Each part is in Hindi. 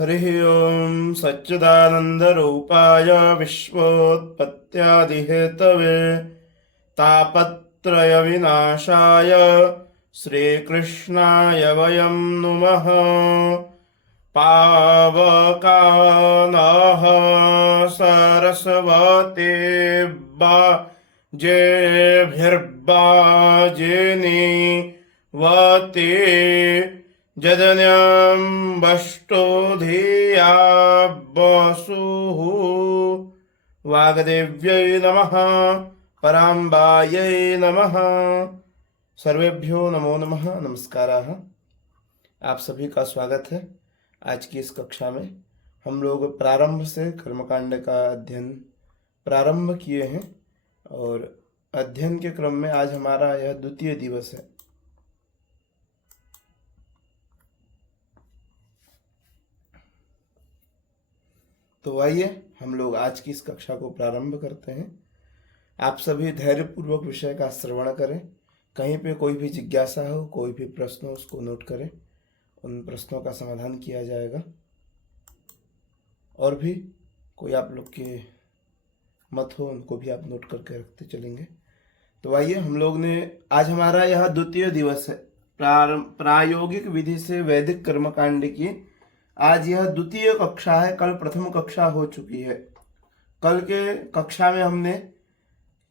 हरिः ओं सच्चिदानन्दरूपाय विश्वोत्पत्त्यादिहेतवे तापत्रयविनाशाय श्रीकृष्णाय वयं नुमः। पावकानः सरस्वतीर्बाजेभिर्बाजेनि वते जदन्यं बष्टो धिया वसुः। वाग्देव्यै नमः, पराम्बायै नमः। सर्वेभ्यो नमो नमः, नमस्काराः। आप सभी का स्वागत है। आज की इस कक्षा में हम लोग प्रारंभ से कर्मकांड का अध्ययन प्रारंभ किए हैं और अध्ययन के क्रम में आज हमारा यह द्वितीय दिवस है। तो आइए हम लोग आज की इस कक्षा को प्रारंभ करते हैं। आप सभी धैर्यपूर्वक विषय का श्रवण करें। कहीं पे कोई भी जिज्ञासा हो, कोई भी प्रश्न हो, उसको नोट करें। उन प्रश्नों का समाधान किया जाएगा। और भी कोई आप लोग के मत हो, उनको भी आप नोट करके रखते चलेंगे। तो आइए हम लोग ने आज हमारा यह द्वितीय दिवस है प्रायोगिक विधि से वैदिक कर्मकांड की। आज यह द्वितीय कक्षा है। कल प्रथम कक्षा हो चुकी है। कल के कक्षा में हमने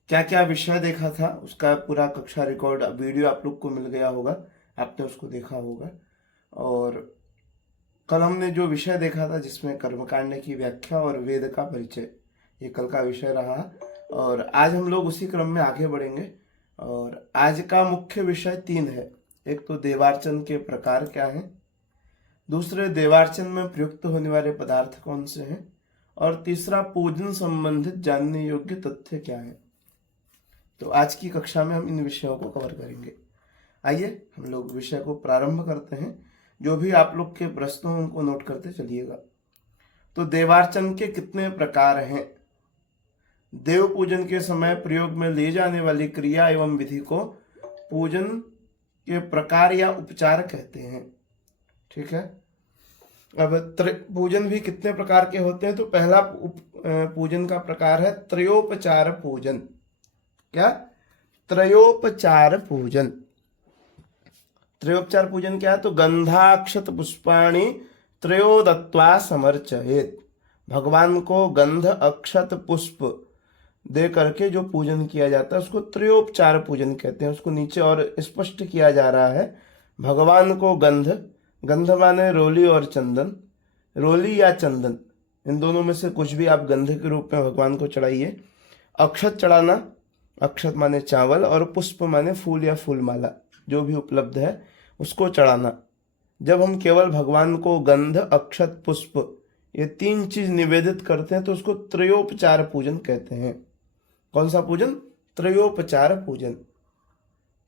क्या क्या विषय देखा था, उसका पूरा कक्षा रिकॉर्ड वीडियो आप लोग को मिल गया होगा, आपने उसको देखा होगा। और कल हमने जो विषय देखा था जिसमें कर्मकांड की व्याख्या और वेद का परिचय, ये कल का विषय रहा। और आज हम लोग उसी क्रम में आगे बढ़ेंगे। और आज का मुख्य विषय 3 है। एक तो देवार्चन के प्रकार क्या हैं, दूसरे देवार्चन में प्रयुक्त होने वाले पदार्थ कौन से हैं, और तीसरा पूजन संबंधित जानने योग्य तथ्य क्या है। तो आज की कक्षा में हम इन विषयों को कवर करेंगे। आइए हम लोग विषय को प्रारंभ करते हैं। जो भी आप लोग के प्रश्न हो उनको नोट करते चलिएगा। तो देवार्चन के कितने प्रकार हैं? देव पूजन के समय प्रयोग में ली जाने वाली क्रिया एवं विधि को पूजन के प्रकार या उपचार कहते हैं। ठीक है। अब पूजन भी कितने प्रकार के होते हैं? तो पहला पूजन का प्रकार है त्रयोपचार पूजन। क्या? त्रयोपचार पूजन। त्रयोपचार पूजन क्या है? तो गंधाक्षत पुष्पाणि त्रयो दत्वा समर्चयेत। भगवान को गंध अक्षत पुष्प दे करके जो पूजन किया जाता है उसको त्रयोपचार पूजन कहते हैं। उसको नीचे और स्पष्ट किया जा रहा है। भगवान को गंध माने रोली और चंदन, रोली या चंदन, इन दोनों में से कुछ भी आप गंध के रूप में भगवान को चढ़ाइए। अक्षत चढ़ाना, अक्षत माने चावल, और पुष्प माने फूल या फूलमाला, जो भी उपलब्ध है उसको चढ़ाना। जब हम केवल भगवान को गंध अक्षत पुष्प ये 3 चीज निवेदित करते हैं तो उसको त्रयोपचार पूजन कहते हैं। कौन सा पूजन? त्रयोपचार पूजन।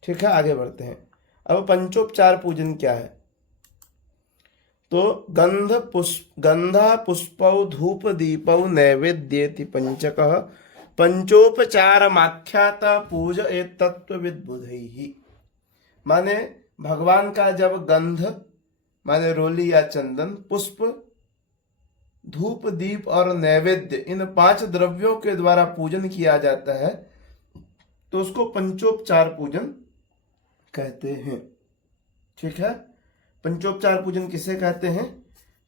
ठीक है, आगे बढ़ते हैं। अब पंचोपचार पूजन क्या है? तो गंधा पुष्पौ धूप दीपौ नैवेद्येति पंचकः पंचोपचार माख्याता पूज तत्वविद बुधैहि। माने भगवान का जब गंध माने रोली या चंदन, पुष्प, धूप, दीप और नैवेद्य, इन 5 द्रव्यों के द्वारा पूजन किया जाता है तो उसको पंचोपचार पूजन कहते हैं। ठीक है। पंचोपचार पूजन किसे कहते हैं?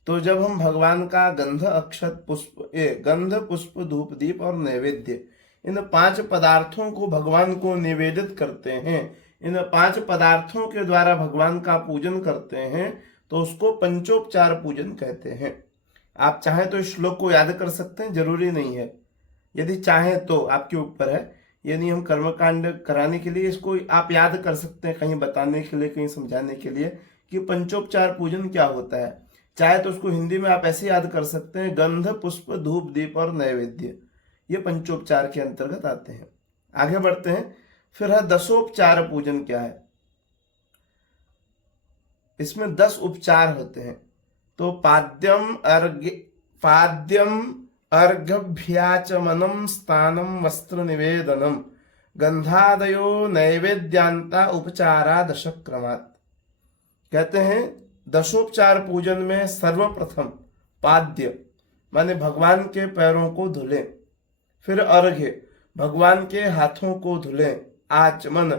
तो जब हम भगवान का गंध अक्षत पुष्प गंध पुष्प धूप दीप और नैवेद्य, इन 5 पदार्थों को भगवान को निवेदित करते हैं, इन 5 पदार्थों के द्वारा भगवान का पूजन करते हैं तो उसको पंचोपचार पूजन कहते हैं। आप चाहें तो इस श्लोक को याद कर सकते हैं, जरूरी नहीं है। यदि चाहें तो आपके ऊपर है। ये नहीं हम कर्मकांड कराने के लिए इसको आप याद कर सकते हैं, कहीं बताने के लिए, कहीं समझाने के लिए कि पंचोपचार पूजन क्या होता है। चाहे तो उसको हिंदी में आप ऐसे याद कर सकते हैं, गंध पुष्प धूप दीप और नैवेद्य, ये पंचोपचार के अंतर्गत आते हैं। आगे बढ़ते हैं। फिर है दसोपचार पूजन। क्या है? इसमें 10 उपचार होते हैं। तो पाद्यम अर्घ्यभ्याचमनम स्थानम वस्त्र निवेदनम गंधादयो नैवेद्यांता उपचारा दशक्रमात्। कहते हैं दशोपचार पूजन में सर्वप्रथम पाद्य माने भगवान के पैरों को धुले। फिर अर्घ्य भगवान के हाथों को धुले। आचमन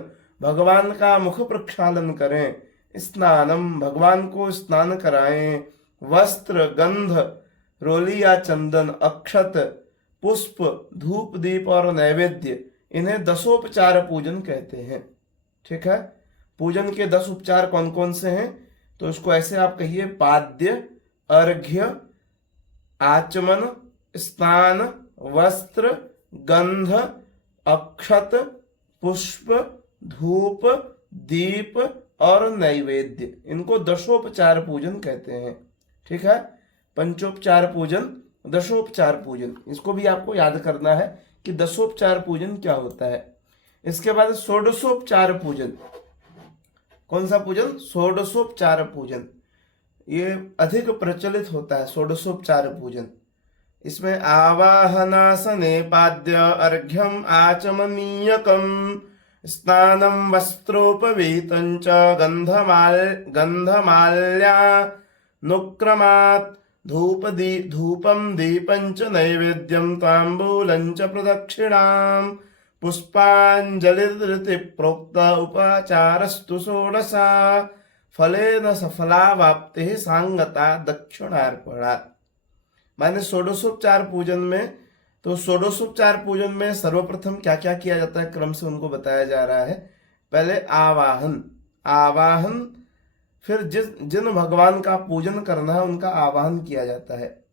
भगवान का मुख प्रक्षालन करें। स्नानम भगवान को स्नान कराएं। वस्त्र गंध रोली या चंदन अक्षत पुष्प धूप दीप और नैवेद्य, इन्हें दशोपचार पूजन कहते हैं। ठीक है, पूजन के 10 उपचार कौन कौन से हैं? तो इसको ऐसे आप कहिए, पाद्य, अर्घ्य, आचमन, स्नान, वस्त्र, गंध, अक्षत, पुष्प, धूप, दीप और नैवेद्य, इनको दशोपचार पूजन कहते हैं। ठीक है, पंचोपचार पूजन, दशोपचार पूजन, इसको भी आपको याद करना है कि दशोपचार पूजन क्या होता है। इसके बाद षोडशोपचार पूजन। कौन सा पूजन? षोडशोपचार पूजन। ये अधिक प्रचलित होता है षोडशोपचार पूजन। इसमें आवाहनासने पाद्य अर्घ्यम आचमनीयकम स्नानं वस्त्रोपवीतं च गंधमाल्यानुक्रमात् धूपं दीपं च नैवेद्यं ताम्बूलं च प्रदक्षिणां पुष्पाञ्जलिर्धृति प्रोक्त उपाचारस्तु षोडशा फलेन सफलावाप्तिः सांगता दक्षिणार्पणात्। माने षोडशोपचार पूजन में, तो षोडशोपचार पूजन में सर्वप्रथम क्या क्या किया जाता है क्रम से उनको बताया जा रहा है। पहले आवाहन, फिर जिन भगवान का पूजन करना है उनका आवाहन किया जाता है।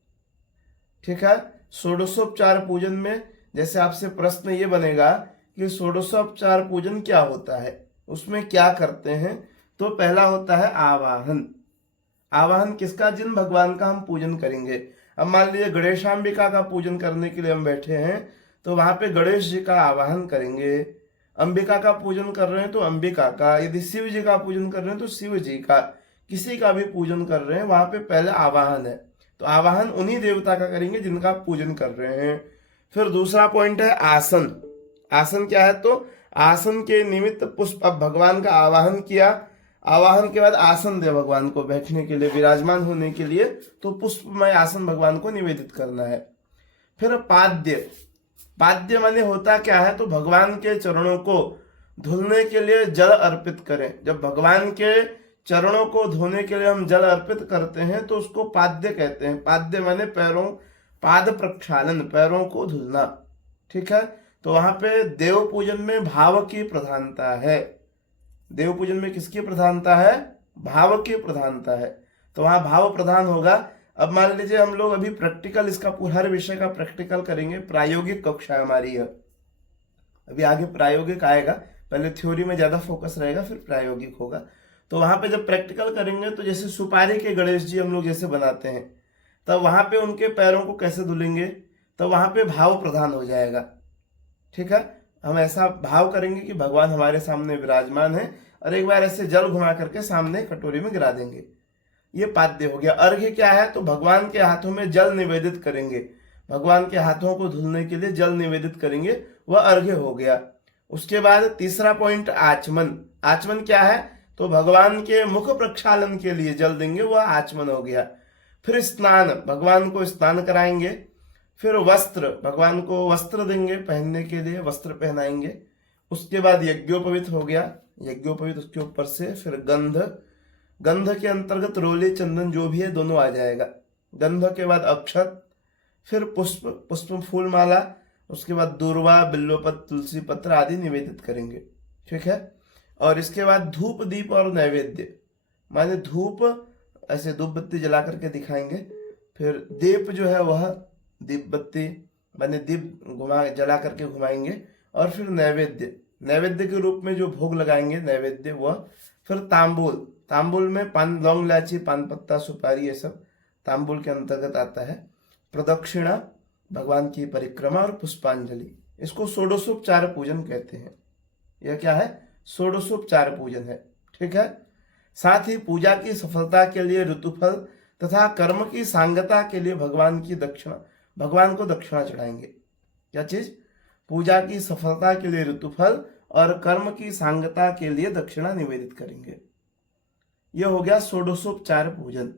ठीक है, षोडशोपचार पूजन में जैसे आपसे प्रश्न ये बनेगा कि षोडशोपचार पूजन क्या होता है, उसमें क्या करते हैं, तो पहला होता है आवाहन। आवाहन किसका? जिन भगवान का हम पूजन करेंगे। अब मान लीजिए गणेशांबिका का पूजन करने के लिए हम बैठे हैं, तो वहां पे गणेश जी का आवाहन करेंगे। अंबिका का पूजन कर रहे हैं तो अंबिका का, यदि शिव जी का पूजन कर रहे हैं तो शिव जी का, किसी का भी पूजन कर रहे हैं वहां पे पहले आवाहन है, तो आवाहन उन्हीं देवता का करेंगे जिनका पूजन कर रहे हैं। फिर दूसरा पॉइंट है आसन। आसन क्या है? तो आसन के निमित्त पुष्प। अब भगवान का आवाहन किया, आवाहन के बाद आसन दे भगवान को बैठने के लिए, विराजमान होने के लिए, तो पुष्पमय आसन भगवान को निवेदित करना है। फिर पाद्य माने होता क्या है? तो भगवान के चरणों को धुलने के लिए जल अर्पित करें। जब भगवान के चरणों को धोने के लिए हम जल अर्पित करते हैं तो उसको पाद्य कहते हैं। पाद्य माने पैरों, पाद प्रक्षालन, पैरों को धुलना। ठीक है, तो वहां पे देव पूजन में भाव की प्रधानता है। देव पूजन में किसकी प्रधानता है? भाव की प्रधानता है, तो वहां भाव प्रधान होगा। अब मान लीजिए हम लोग अभी प्रैक्टिकल, इसका हर विषय का प्रैक्टिकल करेंगे, प्रायोगिक कक्षा हमारी है। अभी आगे प्रायोगिक आएगा, पहले थ्योरी में ज्यादा फोकस रहेगा, फिर प्रायोगिक होगा। तो वहां पे जब प्रैक्टिकल करेंगे तो जैसे सुपारी के गणेश जी हम लोग जैसे बनाते हैं, तब वहां पे उनके पैरों को कैसे धुलेंगे, तो वहां पे भाव प्रधान हो जाएगा। ठीक है, हम ऐसा भाव करेंगे कि भगवान हमारे सामने विराजमान है, और एक बार ऐसे जल घुमा करके सामने कटोरी में गिरा देंगे। ये पाद्य हो गया। अर्घ्य क्या है? तो भगवान के हाथों में जल निवेदित करेंगे, भगवान के हाथों को धुलने के लिए जल निवेदित करेंगे, वह अर्घ्य हो गया। उसके बाद तीसरा पॉइंट आचमन। आचमन क्या है? तो भगवान के मुख प्रक्षालन के लिए जल देंगे, वह आचमन हो गया। फिर स्नान, भगवान को स्नान कराएंगे। फिर वस्त्र, भगवान को वस्त्र देंगे पहनने के लिए, वस्त्र पहनाएंगे। उसके बाद यज्ञोपवीत हो गया, यज्ञोपवीत उसके ऊपर से। फिर गंध के अंतर्गत रोली चंदन जो भी है दोनों आ जाएगा। गंध के बाद अक्षत, फिर पुष्प फूल माला, उसके बाद दूर्वा, बिल्वपत्र, तुलसी पत्र आदि निवेदित करेंगे। ठीक है, और इसके बाद धूप दीप और नैवेद्य, माने धूप ऐसे धूप बत्ती जला करके दिखाएंगे। फिर दीप जो है वह दीप बत्ती माने दीप जला करके घुमाएंगे। और फिर नैवेद्य के रूप में जो भोग लगाएंगे नैवेद्य वह। फिर तांबूल में पान, लौंग, इलायची, पान पत्ता, सुपारी, ये सब तांबूल के अंतर्गत आता है। प्रदक्षिणा, भगवान की परिक्रमा, और पुष्पांजलि, इसको षोडशोपचार पूजन कहते हैं। यह क्या है? षोडशोपचार पूजन है। ठीक है, साथ ही पूजा की सफलता के लिए ऋतुफल तथा कर्म की सांगता के लिए भगवान को दक्षिणा चढ़ाएंगे। क्या चीज? पूजा की सफलता के लिए ऋतुफल और कर्म की सांगता के लिए दक्षिणा निवेदित करेंगे। यह हो गया षोडशोपचार पूजन।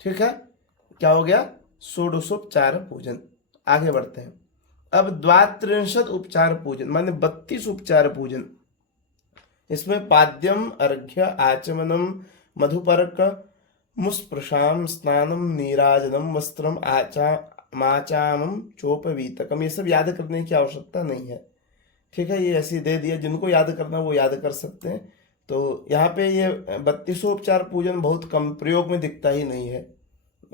ठीक है, क्या हो गया, षोडशोपचार पूजन। आगे बढ़ते हैं। अब द्वात्रिंशत उपचार पूजन माने 32 उपचार पूजन। इसमें पाद्यम, अर्घ्य, आचमनम, मधुपर्क, मुस्पृशाम, स्नानम, नीराजनम, वस्त्रम, माचामम, चोपवीतकम, ये सब याद करने की आवश्यकता नहीं है। ठीक है, ये ऐसे दे दिया, जिनको याद करना वो याद कर सकते हैं। तो यहाँ पे ये 32 पूजन बहुत कम प्रयोग में दिखता ही नहीं है।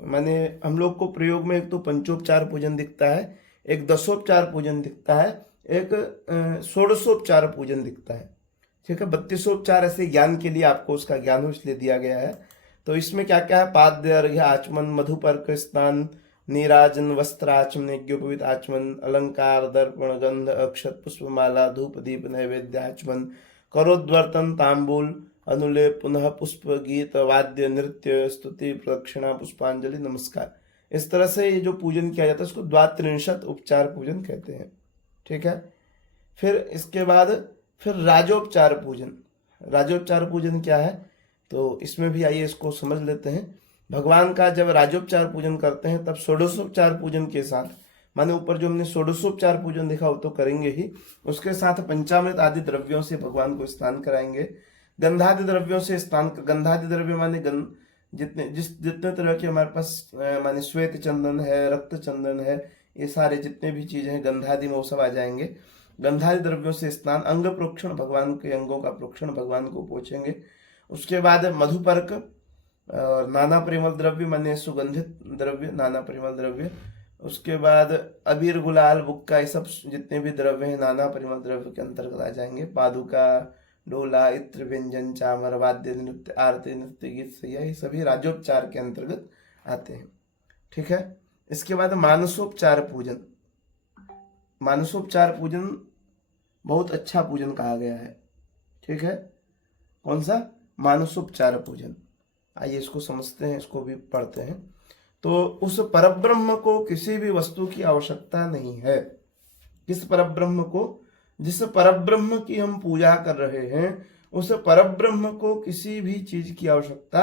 माने हम लोग को प्रयोग में एक तो पंचोपचार पूजन दिखता है, एक दसोपचार पूजन दिखता है, एक षोडशोपचार पूजन दिखता है। ठीक है, 32 ऐसे ज्ञान के लिए आपको उसका ज्ञान इसलिए दिया गया है। तो इसमें क्या क्या है, पाद्य, अर्घ्य, आचमन, मधुपर्क, स्नान, नीराजन, वस्त्राचमन, यज्ञोपवीत आचमन, अलंकार, दर्पण, गंध, अक्षत, पुष्पमाला, धूप, दीप, नैवेद्य, आचमन, करोद्वर्तन, तांबूल, अनुलेप, पुनः पुष्प, गीत, वाद्य, नृत्य, स्तुति, प्रदक्षिणा, पुष्पांजलि, नमस्कार। इस तरह से ये जो पूजन किया जाता है उसको द्वात्रिंशत उपचार पूजन कहते हैं। ठीक है, फिर इसके बाद फिर राजोपचार पूजन। राजोपचार पूजन क्या है, तो इसमें भी आइए इसको समझ लेते हैं। भगवान का जब राजोपचार पूजन करते हैं तब षोडशोपचार पूजन के साथ, माने ऊपर जो हमने षोडशोपचार पूजन देखा वो तो करेंगे ही, उसके साथ पंचामृत आदि द्रव्यों से भगवान को स्नान कराएंगे। गंधादि द्रव्यों से स्नान, गंधादि द्रव्य माने जितने तरह के हमारे पास माने श्वेत चंदन है, रक्त चंदन है, ये सारे जितने भी चीजें हैं गंधादि में वो सब आ जाएंगे। गंधादि द्रव्यों से स्नान, अंग प्रोक्षण, भगवान के अंगों का प्रोक्षण भगवान को पोछेंगे। उसके बाद मधुपर्क और नाना परिमल द्रव्य माने सुगंधित द्रव्य, नाना परिमल द्रव्य। उसके बाद अबीर, गुलाल, बुक्का, ये सब जितने भी द्रव्य हैं नाना परिमल द्रव्य के अंतर्गत आ जाएंगे। पादुका, डोला, इत्र, व्यंजन, चामर, वाद्य, नृत्य, आरती, नृत्य, गीत, सैया, ये सभी राजोपचार के अंतर्गत आते हैं। ठीक है, इसके बाद मानसोपचार पूजन। मानसोपचार पूजन बहुत अच्छा पूजन कहा गया है। ठीक है, कौन सा, मानसोपचार पूजन। आइए इसको समझते हैं, इसको भी पढ़ते हैं। तो उस परब्रह्म को किसी भी वस्तु की आवश्यकता नहीं है। किस परब्रह्म को, जिस परब्रह्म की हम पूजा कर रहे हैं उस परब्रह्म को किसी भी चीज की आवश्यकता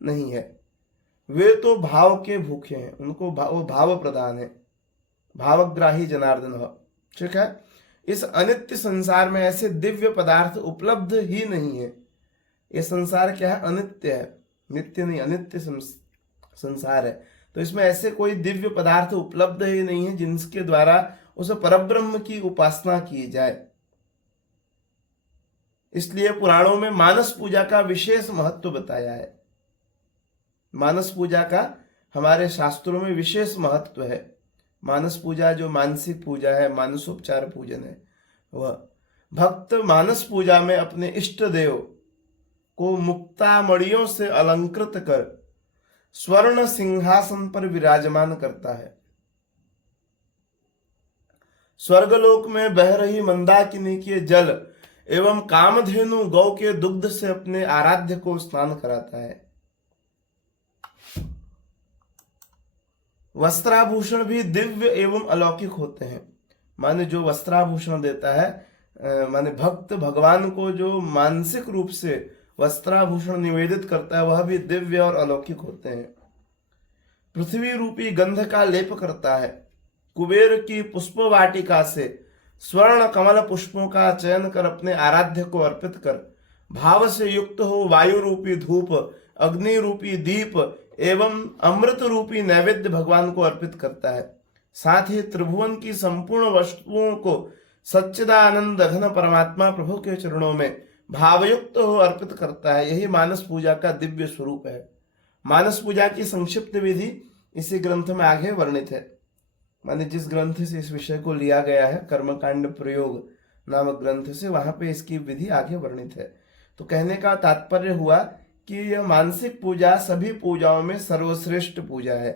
नहीं है। वे तो भाव के भूखे हैं, उनको वो भाव प्रधान है, भावग्राही जनार्दन। ठीक है, इस अनित्य संसार में ऐसे दिव्य पदार्थ उपलब्ध ही नहीं है। ये संसार क्या है, अनित्य है, नित्य नहीं, अनित्य संसार है। तो इसमें ऐसे कोई दिव्य पदार्थ उपलब्ध ही नहीं है जिनके द्वारा उस परब्रह्म की उपासना की जाए। इसलिए पुराणों में मानस पूजा का विशेष महत्व बताया है। मानस पूजा का हमारे शास्त्रों में विशेष महत्व है। मानस पूजा जो मानसिक पूजा है, मानसोपचार पूजन है, वह भक्त मानस पूजा में अपने इष्ट देव को मुक्तामणियों से अलंकृत कर स्वर्ण सिंहासन पर विराजमान करता है। स्वर्गलोक में बह रही मंदाकिनी के जल एवं कामधेनु गौ के दुग्ध से अपने आराध्य को स्नान कराता है। वस्त्राभूषण भी दिव्य एवं अलौकिक होते हैं। माने जो वस्त्राभूषण देता है, माने भक्त भगवान को जो मानसिक रूप से वस्त्राभूषण निवेदित करता है वह भी दिव्य और अलौकिक होते हैं। पृथ्वी रूपी गंध का लेप करता है। कुबेर की पुष्प वाटिका से स्वर्ण कमल पुष्पों का चयन कर अपने आराध्य को अर्पित कर भाव से युक्त हो वायु रूपी धूप, अग्नि रूपी दीप एवं अमृत रूपी नैवेद्य भगवान को अर्पित करता है। साथ ही त्रिभुवन की संपूर्ण वस्तुओं को सच्चिदानंद घन परमात्मा प्रभु के चरणों में भावयुक्त हो अर्पित करता है। यही मानस पूजा का दिव्य स्वरूप है। मानस पूजा की संक्षिप्त विधि इसी ग्रंथ में आगे वर्णित है। माने जिस ग्रंथ से इस विषय को लिया गया है, कर्मकांड प्रयोग नामक ग्रंथ से, वहां पे इसकी विधि आगे वर्णित है। तो कहने का तात्पर्य हुआ कि यह मानसिक पूजा सभी पूजाओं में सर्वश्रेष्ठ पूजा है।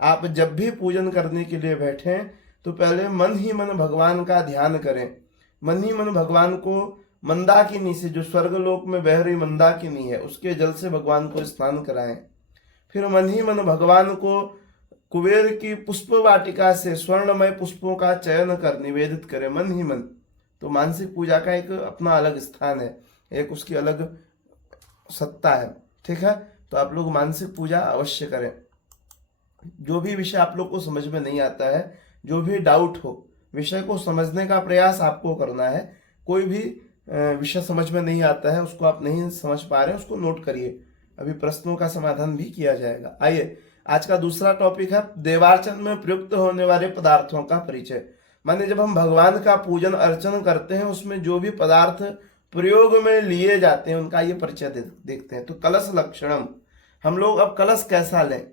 आप जब भी पूजन करने के लिए बैठें तो पहले मन ही मन भगवान का ध्यान करें। मन ही मन भगवान को मंदाकिनी से, जो स्वर्गलोक में बह रही मंदाकिनी है, उसके जल से भगवान को स्नान कराएं। फिर मन ही मन भगवान को कुबेर की पुष्प वाटिका से स्वर्णमय पुष्पों का चयन कर निवेदित करें, मन ही मन। तो मानसिक पूजा का एक अपना अलग स्थान है, एक उसकी अलग सत्ता है। ठीक है, तो आप लोग मानसिक पूजा अवश्य करें। जो भी विषय आप लोग को समझ में नहीं आता है, जो भी डाउट हो, विषय को समझने का प्रयास आपको करना है। कोई भी विषय समझ में नहीं आता है, उसको आप नहीं समझ पा रहे हैं, उसको नोट करिए, अभी प्रश्नों का समाधान भी किया जाएगा। आइए, आज का दूसरा टॉपिक है देवार्चन में प्रयुक्त होने वाले पदार्थों का परिचय। माने जब हम भगवान का पूजन अर्चन करते हैं, उसमें जो भी पदार्थ प्रयोग में लिए जाते हैं उनका ये परिचय देखते हैं। तो कलश लक्षणम, हम लोग अब कलश कैसा लें,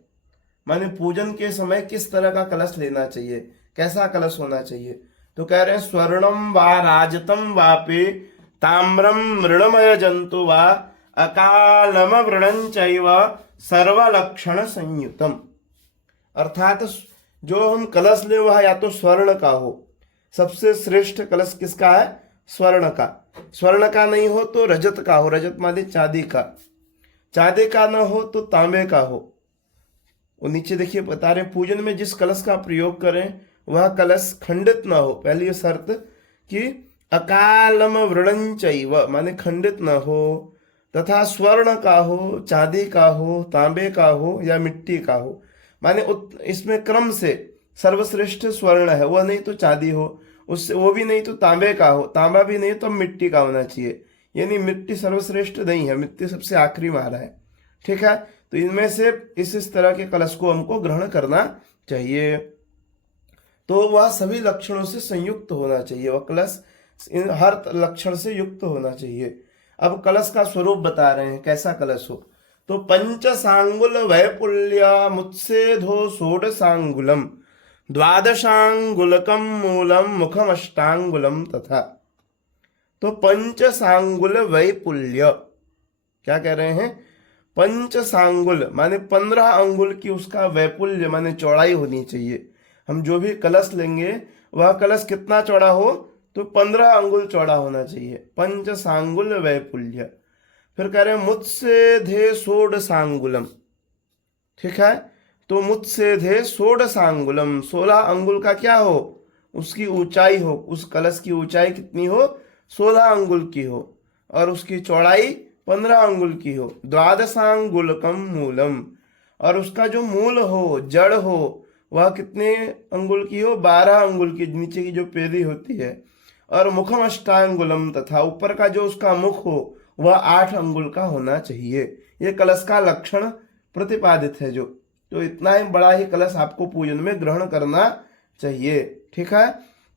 माने पूजन के समय किस तरह का कलश लेना चाहिए, कैसा कलश होना चाहिए। तो कह रहे हैं स्वर्णम वा राजतम वापे ताम्रम मृणमय जंतु वा अकालम वृणं चैव सर्वलक्षण संयुतम। अर्थात जो हम कलश ले वह या तो स्वर्ण का हो, सबसे श्रेष्ठ कलश किसका है, स्वर्ण का। स्वर्ण का नहीं हो तो रजत का हो, रजत माने चांदी का। चांदी का न हो तो तांबे का हो। और नीचे देखिए बता रहे पूजन में जिस कलश का प्रयोग करें वह कलश खंडित न हो। पहली शर्त कि अकालम वृणं चैव माने खंडित न हो, तथा स्वर्ण का हो, चांदी का हो, तांबे का हो या मिट्टी का हो। माने इसमें क्रम से सर्वश्रेष्ठ स्वर्ण है, वह नहीं तो चांदी हो, उससे वो भी नहीं तो तांबे का हो, तांबा भी नहीं तो मिट्टी का होना चाहिए। यानी मिट्टी सर्वश्रेष्ठ नहीं है, मिट्टी सबसे आखिरी में आ रहा है। ठीक है, तो इनमें से इस तरह के कलश को हमको ग्रहण करना चाहिए। तो वह सभी लक्षणों से संयुक्त होना चाहिए, वह कलश हर लक्षण से युक्त होना चाहिए। अब कलश का स्वरूप बता रहे हैं कैसा कलश हो। तो पंचसांगुल वैपुल्य मुत्सेधो षोडशांगुलम द्वादशांगुलकम मूलम मुखमष्टांगुलम तथा। तो पंचसांगुल वैपुल्य क्या कह रहे हैं, पंचसांगुल माने 15 अंगुल की उसका वैपुल्य माने चौड़ाई होनी चाहिए। हम जो भी कलश लेंगे वह कलश कितना चौड़ा हो, तो 15 अंगुल चौड़ा होना चाहिए, पंचसांगुल वैपुल्य। फिर कह रहे हैं मुत्सेधे षोडशांगुलम। ठीक है, तो मुत्सेधे षोडशांगुलम, 16 अंगुल का क्या हो, उसकी ऊंचाई हो, उस कलश की ऊंचाई कितनी हो, 16 अंगुल की हो, और उसकी चौड़ाई 15 अंगुल की हो। द्वादशांगुलकम मूलम, और उसका जो मूल हो, जड़ हो, वह कितने अंगुल की हो, 12 अंगुल की, नीचे की जो पेरी होती है। और मुखम अष्टांगुलम, तथा ऊपर का जो उसका मुख हो वह 8 अंगुल का होना चाहिए। ये कलश का लक्षण प्रतिपादित है जो। तो इतना ही बड़ा ही कलश आपको पूजन में ग्रहण करना चाहिए। ठीक है,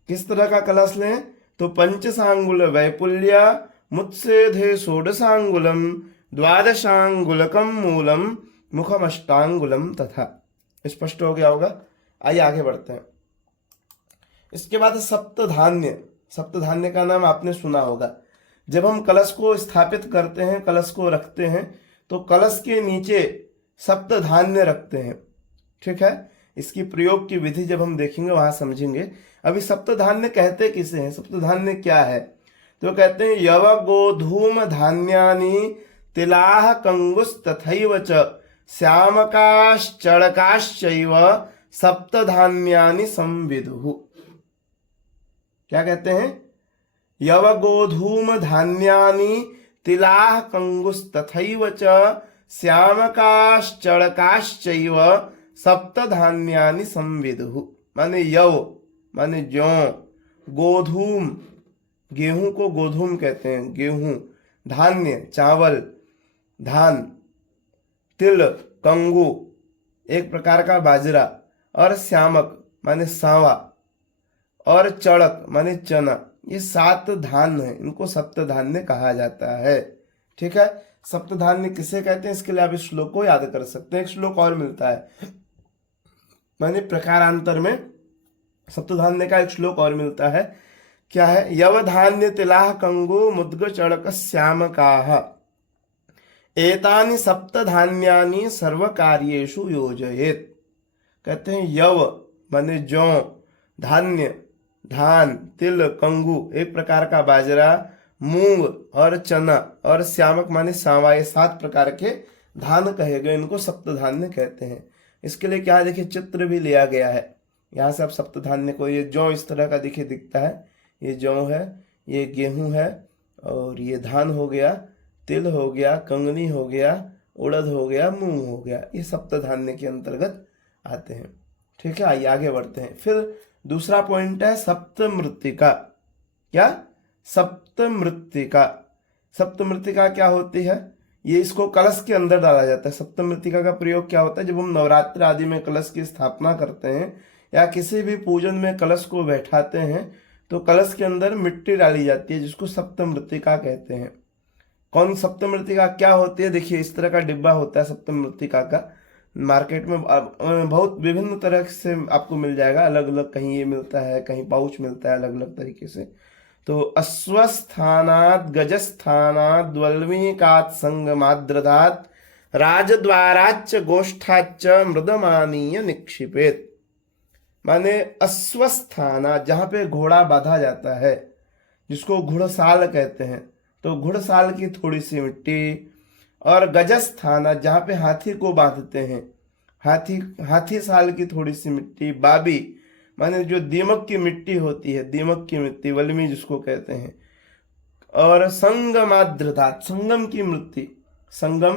किस तरह का कलश लें, तो पंचसांगुल वैपुल्य मुत्सेधे षोडशांगुलम द्वादशांगुलकम मूलम मुखम अष्टांगुलम तथा। स्पष्ट हो गया होगा। आइए आगे बढ़ते हैं। इसके बाद सप्तधान्य। सप्तधान्य का नाम आपने सुना होगा। जब हम कलश को स्थापित करते हैं, कलश को रखते हैं, तो कलश के नीचे सप्तधान्य रखते हैं। ठीक है, इसकी प्रयोग की विधि जब हम देखेंगे वहां समझेंगे। अभी सप्तधान्य कहते किसे हैं, सप्तधान्य क्या है, तो कहते हैं यव गोधूम धान्यानि तिलाह कंगुस तथैव च श्यामकाश्चड़काश्चैव सप्तधान्यानि संविदुः। क्या कहते हैं, यव गोधूम धान्यानि तिलाह कंगुस तथैव च श्यामकाश्चड़काश्चैव सप्तधान्यानि संविदुः। माने यव माने जौ, गोधूम गेहूं को गोधूम कहते हैं, गेहूं, धान्य चावल धान, तिल कंगु एक प्रकार का बाजरा, और श्यामक माने सांवा, और चड़क माने चना। ये 7 धान्य है, इनको सप्तधान्य कहा जाता है। ठीक है, सप्तधान्य किसे कहते हैं, इसके लिए आप इस श्लोक को याद कर सकते हैं। एक श्लोक और मिलता है, माने प्रकारांतर में सप्तधान्य का एक श्लोक और मिलता है। क्या है, यव धान्य तिलाह कंगु मुद्ग चड़क श्यामकाः एतानि सप्तधान्यानि सर्व कार्येषु योजयेत्। कहते हैं यव माने जौ, धान्य धान, तिल कंगु एक प्रकार का बाजरा, मूंग और चना, और श्यामक माने सांवा, ये 7 प्रकार के धान कहे गए, इनको सप्तधान्य कहते हैं। इसके लिए क्या देखिए चित्र भी लिया गया है, यहाँ से आप सप्तधान्य को, ये जौ इस तरह का देखिए दिखता है, ये जौ है, ये गेहूं है, और ये धान हो गया, तिल हो गया, कंगनी हो गया, उड़द हो गया, मूंग हो गया, ये सप्तधान्य के अंतर्गत आते हैं। ठीक है, आइए आगे बढ़ते हैं। फिर दूसरा पॉइंट है सप्तमृत्तिका। क्या? सप्तमृत्तिका। सप्तमृत्तिका क्या होती है? ये इसको कलश के अंदर डाला जाता है। सप्तमृत्तिका का प्रयोग क्या होता है? जब हम नवरात्र आदि में कलश की स्थापना करते हैं या किसी भी पूजन में कलश को बैठाते हैं तो कलश के अंदर मिट्टी डाली जाती है, जिसको सप्तमृत्तिका कहते हैं। कौन सप्तमृत्तिका क्या होती है? देखिए, इस तरह का डिब्बा होता है सप्तमृत्तिका का। मार्केट में बहुत विभिन्न तरह से आपको मिल जाएगा, अलग अलग, कहीं ये मिलता है, कहीं पाउच मिलता है, अलग अलग तरीके से। तो अश्वस्थानात् गजस्थानात् वल्मीकात् संगमाद्रधात् राजद्वाराच्च गोष्ठाच्च मृदमानीय निक्षिपेत। माने अश्वस्थाना, जहाँ पे घोड़ा बांधा जाता है, जिसको घुड़साल कहते हैं, तो घुड़साल की थोड़ी सी मिट्टी। और गजस्थाना, जहाँ पे हाथी को बांधते हैं, हाथी साल की थोड़ी सी मिट्टी। बाबी माने जो दीमक की मिट्टी होती है, दीमक की मिट्टी, वल्मी जिसको कहते हैं। और संगमाद्रधात, संगम की मिट्टी, संगम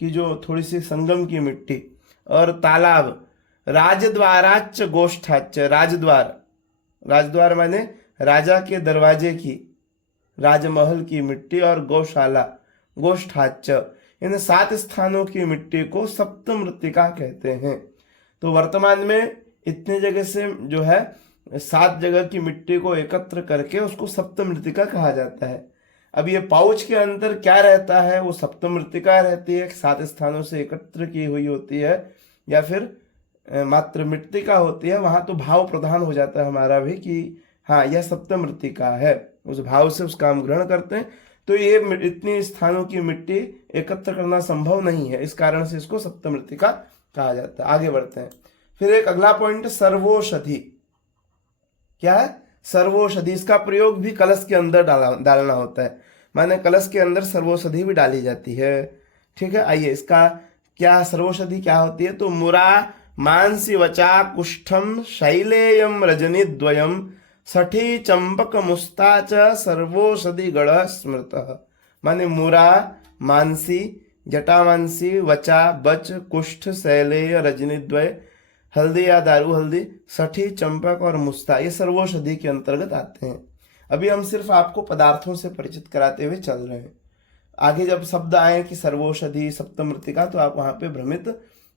की जो थोड़ी सी संगम की मिट्टी। और तालाब। राजद्वाराच्च गोष्ठाच्च, राजद्वार, राजद्वार माने राजा के दरवाजे की, राजमहल की मिट्टी। और गौशाला, गोष्ठाच्च, इन 7 स्थानों की मिट्टी को सप्तमृत्तिका कहते हैं। तो वर्तमान में इतने जगह से जो है 7 जगह की मिट्टी को एकत्र करके उसको सप्तमृत्तिका कहा जाता है। अब ये पाउच के अंदर क्या रहता है? वो सप्तमृत्तिका रहती है, 7 स्थानों से एकत्र की हुई होती है, या फिर मात्र मृत्तिका होती है। वहां तो भाव प्रधान हो जाता है हमारा भी कि हाँ, यह सप्तमृत्तिका है, उस भाव से उसका हम ग्रहण करते हैं। तो ये इतनी स्थानों की मिट्टी एकत्र करना संभव नहीं है, इस कारण से इसको सप्तमृत्तिका कहा जाता है। आगे बढ़ते हैं। फिर एक अगला पॉइंट, सर्वौषधि। क्या है? सर्वौषधि। इसका प्रयोग भी कलश के अंदर डालना होता है, माने कलश के अंदर सर्वौषधि भी डाली जाती है। ठीक है, आइए इसका क्या, सर्वौषधि क्या होती है? तो मुरा मांसी वचा कुष्ठम शैलेयम रजनी द्वयम सठी चंपक मुस्ता च सर्वौषधि गढ़ स्मृत। माने मुरा, मानसी, जटामांसी, वचा, बच, कुष्ठ, शैलेय, रजनीद्वय, हल्दी या दारू हल्दी, सठी, चंपक और मुस्ता, ये सर्वौषधि के अंतर्गत आते हैं। अभी हम सिर्फ आपको पदार्थों से परिचित कराते हुए चल रहे हैं। आगे जब शब्द आए कि सर्वौषधि, सप्तमृत्तिका, तो आप वहां पे भ्रमित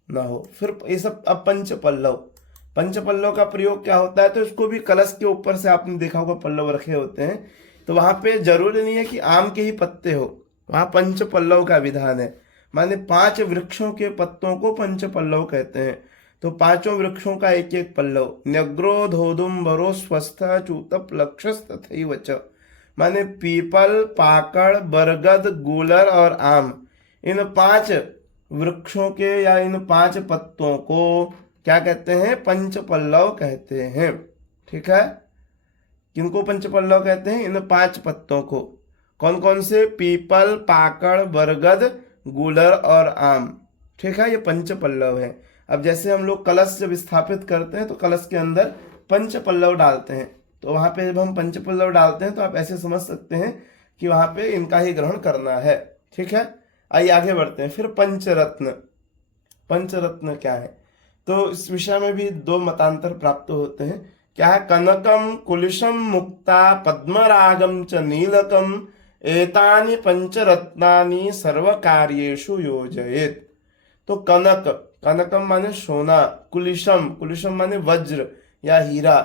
न हो। फिर ये सब, अब पंचपल्लव। पंचपल्लव का प्रयोग क्या होता है? तो इसको भी कलश के ऊपर से आपने देखा होगा पल्लव रखे होते हैं, तो वहां पे जरूरी नहीं है कि आम के ही पत्ते हो, वहां पंचपल्लव का विधान है। माने 5 वृक्षों के पत्तों को पंचपल्लव कहते हैं। तो 5 वृक्षों का एक एक पल्लव। न्यग्रो धोदुम्बरो स्वस्थ चूतप लक्षस तथैव च। माने पीपल, पाकड़, बरगद, गूलर और आम, इन 5 वृक्षों के या इन 5 पत्तों को क्या कहते हैं? पंचपल्लव कहते हैं। ठीक है, किनको पंचपल्लव कहते हैं? इन 5 पत्तों को। कौन कौन से? पीपल, पाकड़, बरगद, गूलर और आम। ठीक है, ये पंचपल्लव है। अब जैसे हम लोग कलश जब स्थापित करते हैं तो कलश के अंदर पंचपल्लव डालते हैं, तो वहां पे जब हम पंचपल्लव डालते हैं तो आप ऐसे समझ सकते हैं कि वहां पे इनका ही ग्रहण करना है। ठीक है, आइए आगे बढ़ते हैं। फिर पंचरत्न। पंचरत्न क्या है? तो इस विषय में भी 2 मतांतर प्राप्त होते हैं। क्या है? कनकम, कुलिशम, मुक्ता, पद्मरागम च नीलकम, एतानि पंचरत्नानि सर्व कार्येषु योजयेत्। तो कनक, कनकम माने सोना, कुलिशम, कुलिशम माने वज्र या हीरा,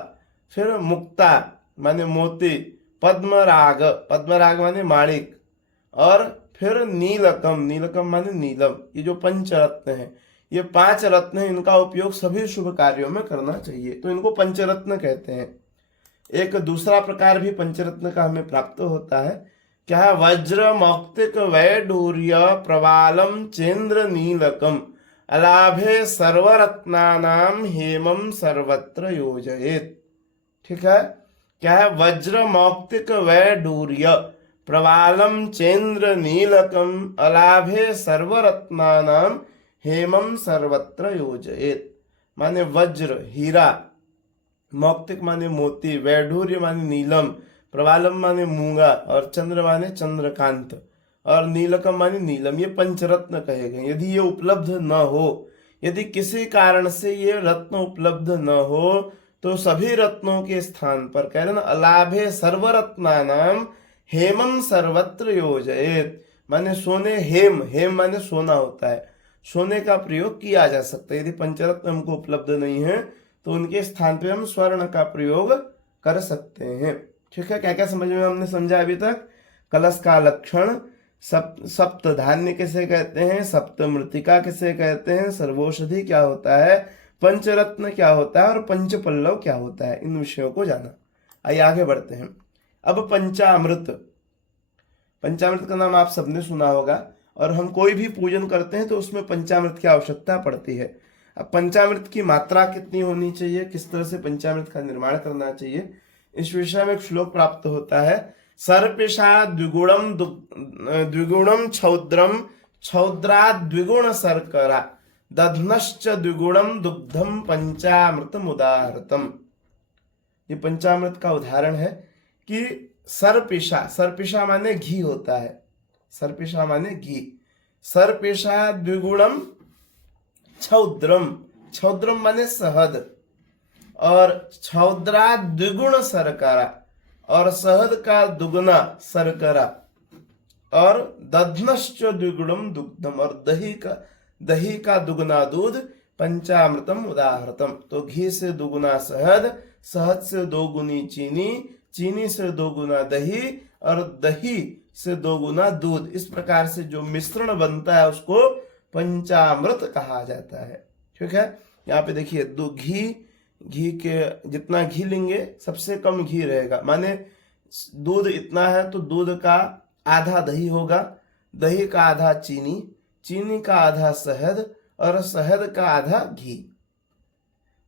फिर मुक्ता माने मोती, पद्मराग, पद्मराग माने माणिक, और फिर नीलकम, नीलकम माने नीलम। ये जो पंचरत्न है, ये 5 रत्न है, इनका उपयोग सभी शुभ कार्यों में करना चाहिए, तो इनको पंचरत्न कहते हैं। एक दूसरा प्रकार भी पंचरत्न का हमें प्राप्त होता है। क्या है? वज्र, मौक्तिक, वैडूर्य, प्रवालम, चेन्द्र, नीलकम, अलाभे सर्वरत्नानाम हेमम सर्वत्र योजयेत्। ठीक है, क्या है? वज्र, मौक्तिक, वैडूर्य, प्रवालम, चेन्द्र, नीलकम, अलाभे सर्वरत्नानाम हेमम सर्वत्र योजयेत्। माने वज्र, हीरा, मौक्तिक माने मोती, वैढूर्य माने नीलम, प्रवालम माने मूंगा, और चंद्र माने चंद्रकांत, और नीलकम माने नीलम। ये पंचरत्न कहे गए। यदि ये उपलब्ध न हो, यदि किसी कारण से ये रत्न उपलब्ध न हो तो सभी रत्नों के स्थान पर, कह रहे ना, अलाभे सर्वरत्नानाम हेमम सर्वत्र योजयेत, माने सोने, हेम, हेम माने सोना होता है, सोने का प्रयोग किया जा सकता है। यदि पंचरत्न हमको उपलब्ध नहीं है तो उनके स्थान पे हम स्वर्ण का प्रयोग कर सकते हैं। ठीक है, क्या क्या समझ में हमने समझा अभी तक? कलश का लक्षण, सप्त धान्य किसे कहते हैं, सप्त मृतिका किसे कहते हैं, सर्वौषधि क्या होता है, पंचरत्न क्या होता है और पंचपल्लव क्या होता है, इन विषयों को जाना। आइए आगे बढ़ते हैं। अब पंचामृत, पंचामृत का नाम आप सबने सुना होगा, और हम कोई भी पूजन करते हैं तो उसमें पंचामृत की आवश्यकता पड़ती है। अब पंचामृत की मात्रा कितनी होनी चाहिए, किस तरह से पंचामृत का निर्माण करना चाहिए, इस विषय में एक श्लोक प्राप्त होता है। सर्पिषा द्विगुणम छौद्रम छौद्रा द्विगुण शर्करा दध्नश्च द्विगुणम दुग्धम पंचामृतम उदाहृतम। ये पंचामृत का उदाहरण है कि सर्पिषा, सर्पिषा माने घी होता है, सर्पिषा माने घी, सर्पिषा द्विगुणम छौद्रम, छौद्रम माने शहद, और छौद्रा द्विगुण शर्करा, और शहद का दुगना शर्करा, और दध्नश्च द्विगुणम दुग्धम, और दही का दुगना दूध, पंचामृतम उदाहृतम। तो घी से दुगुना शहद, शहद से दो गुनी चीनी, चीनी से दो गुना दही, और दही से दो गुना दूध, इस प्रकार से जो मिश्रण बनता है उसको पंचामृत कहा जाता है। ठीक है, यहाँ पे देखिए, दो घी के जितना घी लेंगे सबसे कम घी रहेगा, माने दूध इतना है तो दूध का आधा दही होगा, दही का आधा चीनी, चीनी का आधा शहद, और शहद का आधा घी।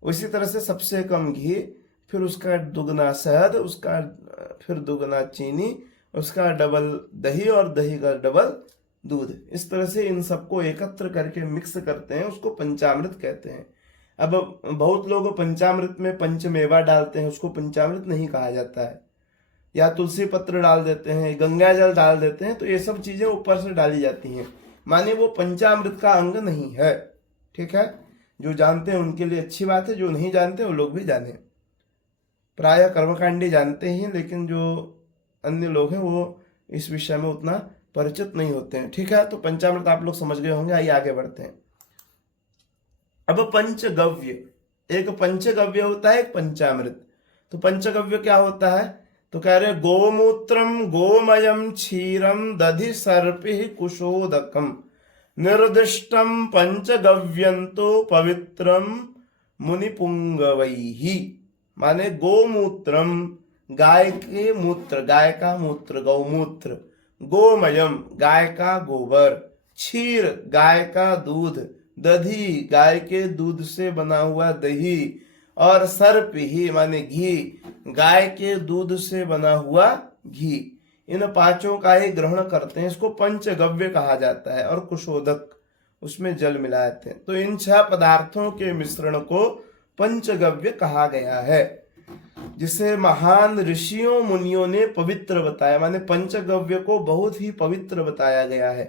उसी तरह से सबसे कम घी, फिर उसका दुगना शहद, उसका फिर दुगना चीनी, उसका डबल दही, और दही का डबल दूध। इस तरह से इन सबको एकत्र करके मिक्स करते हैं, उसको पंचामृत कहते हैं। अब बहुत लोग पंचामृत में पंचमेवा डालते हैं, उसको पंचामृत नहीं कहा जाता है, या तुलसी पत्र डाल देते हैं, गंगा जल डाल देते हैं, तो ये सब चीजें ऊपर से डाली जाती हैं, माने वो पंचामृत का अंग नहीं है। ठीक है, जो जानते हैं उनके लिए अच्छी बात है, जो नहीं जानते वो लोग भी जाने। प्राय कर्मकांडी जानते हैं, लेकिन जो अन्य लोग हैं वो इस विषय में उतना परिचित नहीं होते हैं। ठीक है, तो पंचामृत आप लोग समझ गए होंगे। आइए आगे बढ़ते हैं। अब पंचगव्य, एक पंचगव्य होता है, एक पंचामृत। तो पंचगव्य क्या होता है, तो कह रहे गोमूत्रम गोमयम क्षीरम दधि सर्पि कुशोदकम निर्दिष्टम पंचगव्यंतो पवित्रम मुनिपुंगवैहि। माने गोमूत्रम, गाय के मूत्र, गाय का मूत्र, गौमूत्र, गोमयम, गाय का गोबर, क्षीर, गाय का दूध, दधी, गाय के दूध से बना हुआ दही, और सर्प ही माने घी, गाय के दूध से बना हुआ घी, इन पांचों का ही ग्रहण करते हैं, इसको पंचगव्य कहा जाता है। और कुशोदक, उसमें जल मिलाते हैं। तो इन 6 पदार्थों के मिश्रण को पंचगव्य कहा गया है, जिसे महान ऋषियों मुनियों ने पवित्र बताया, माने पंचगव्य को बहुत ही पवित्र बताया गया है।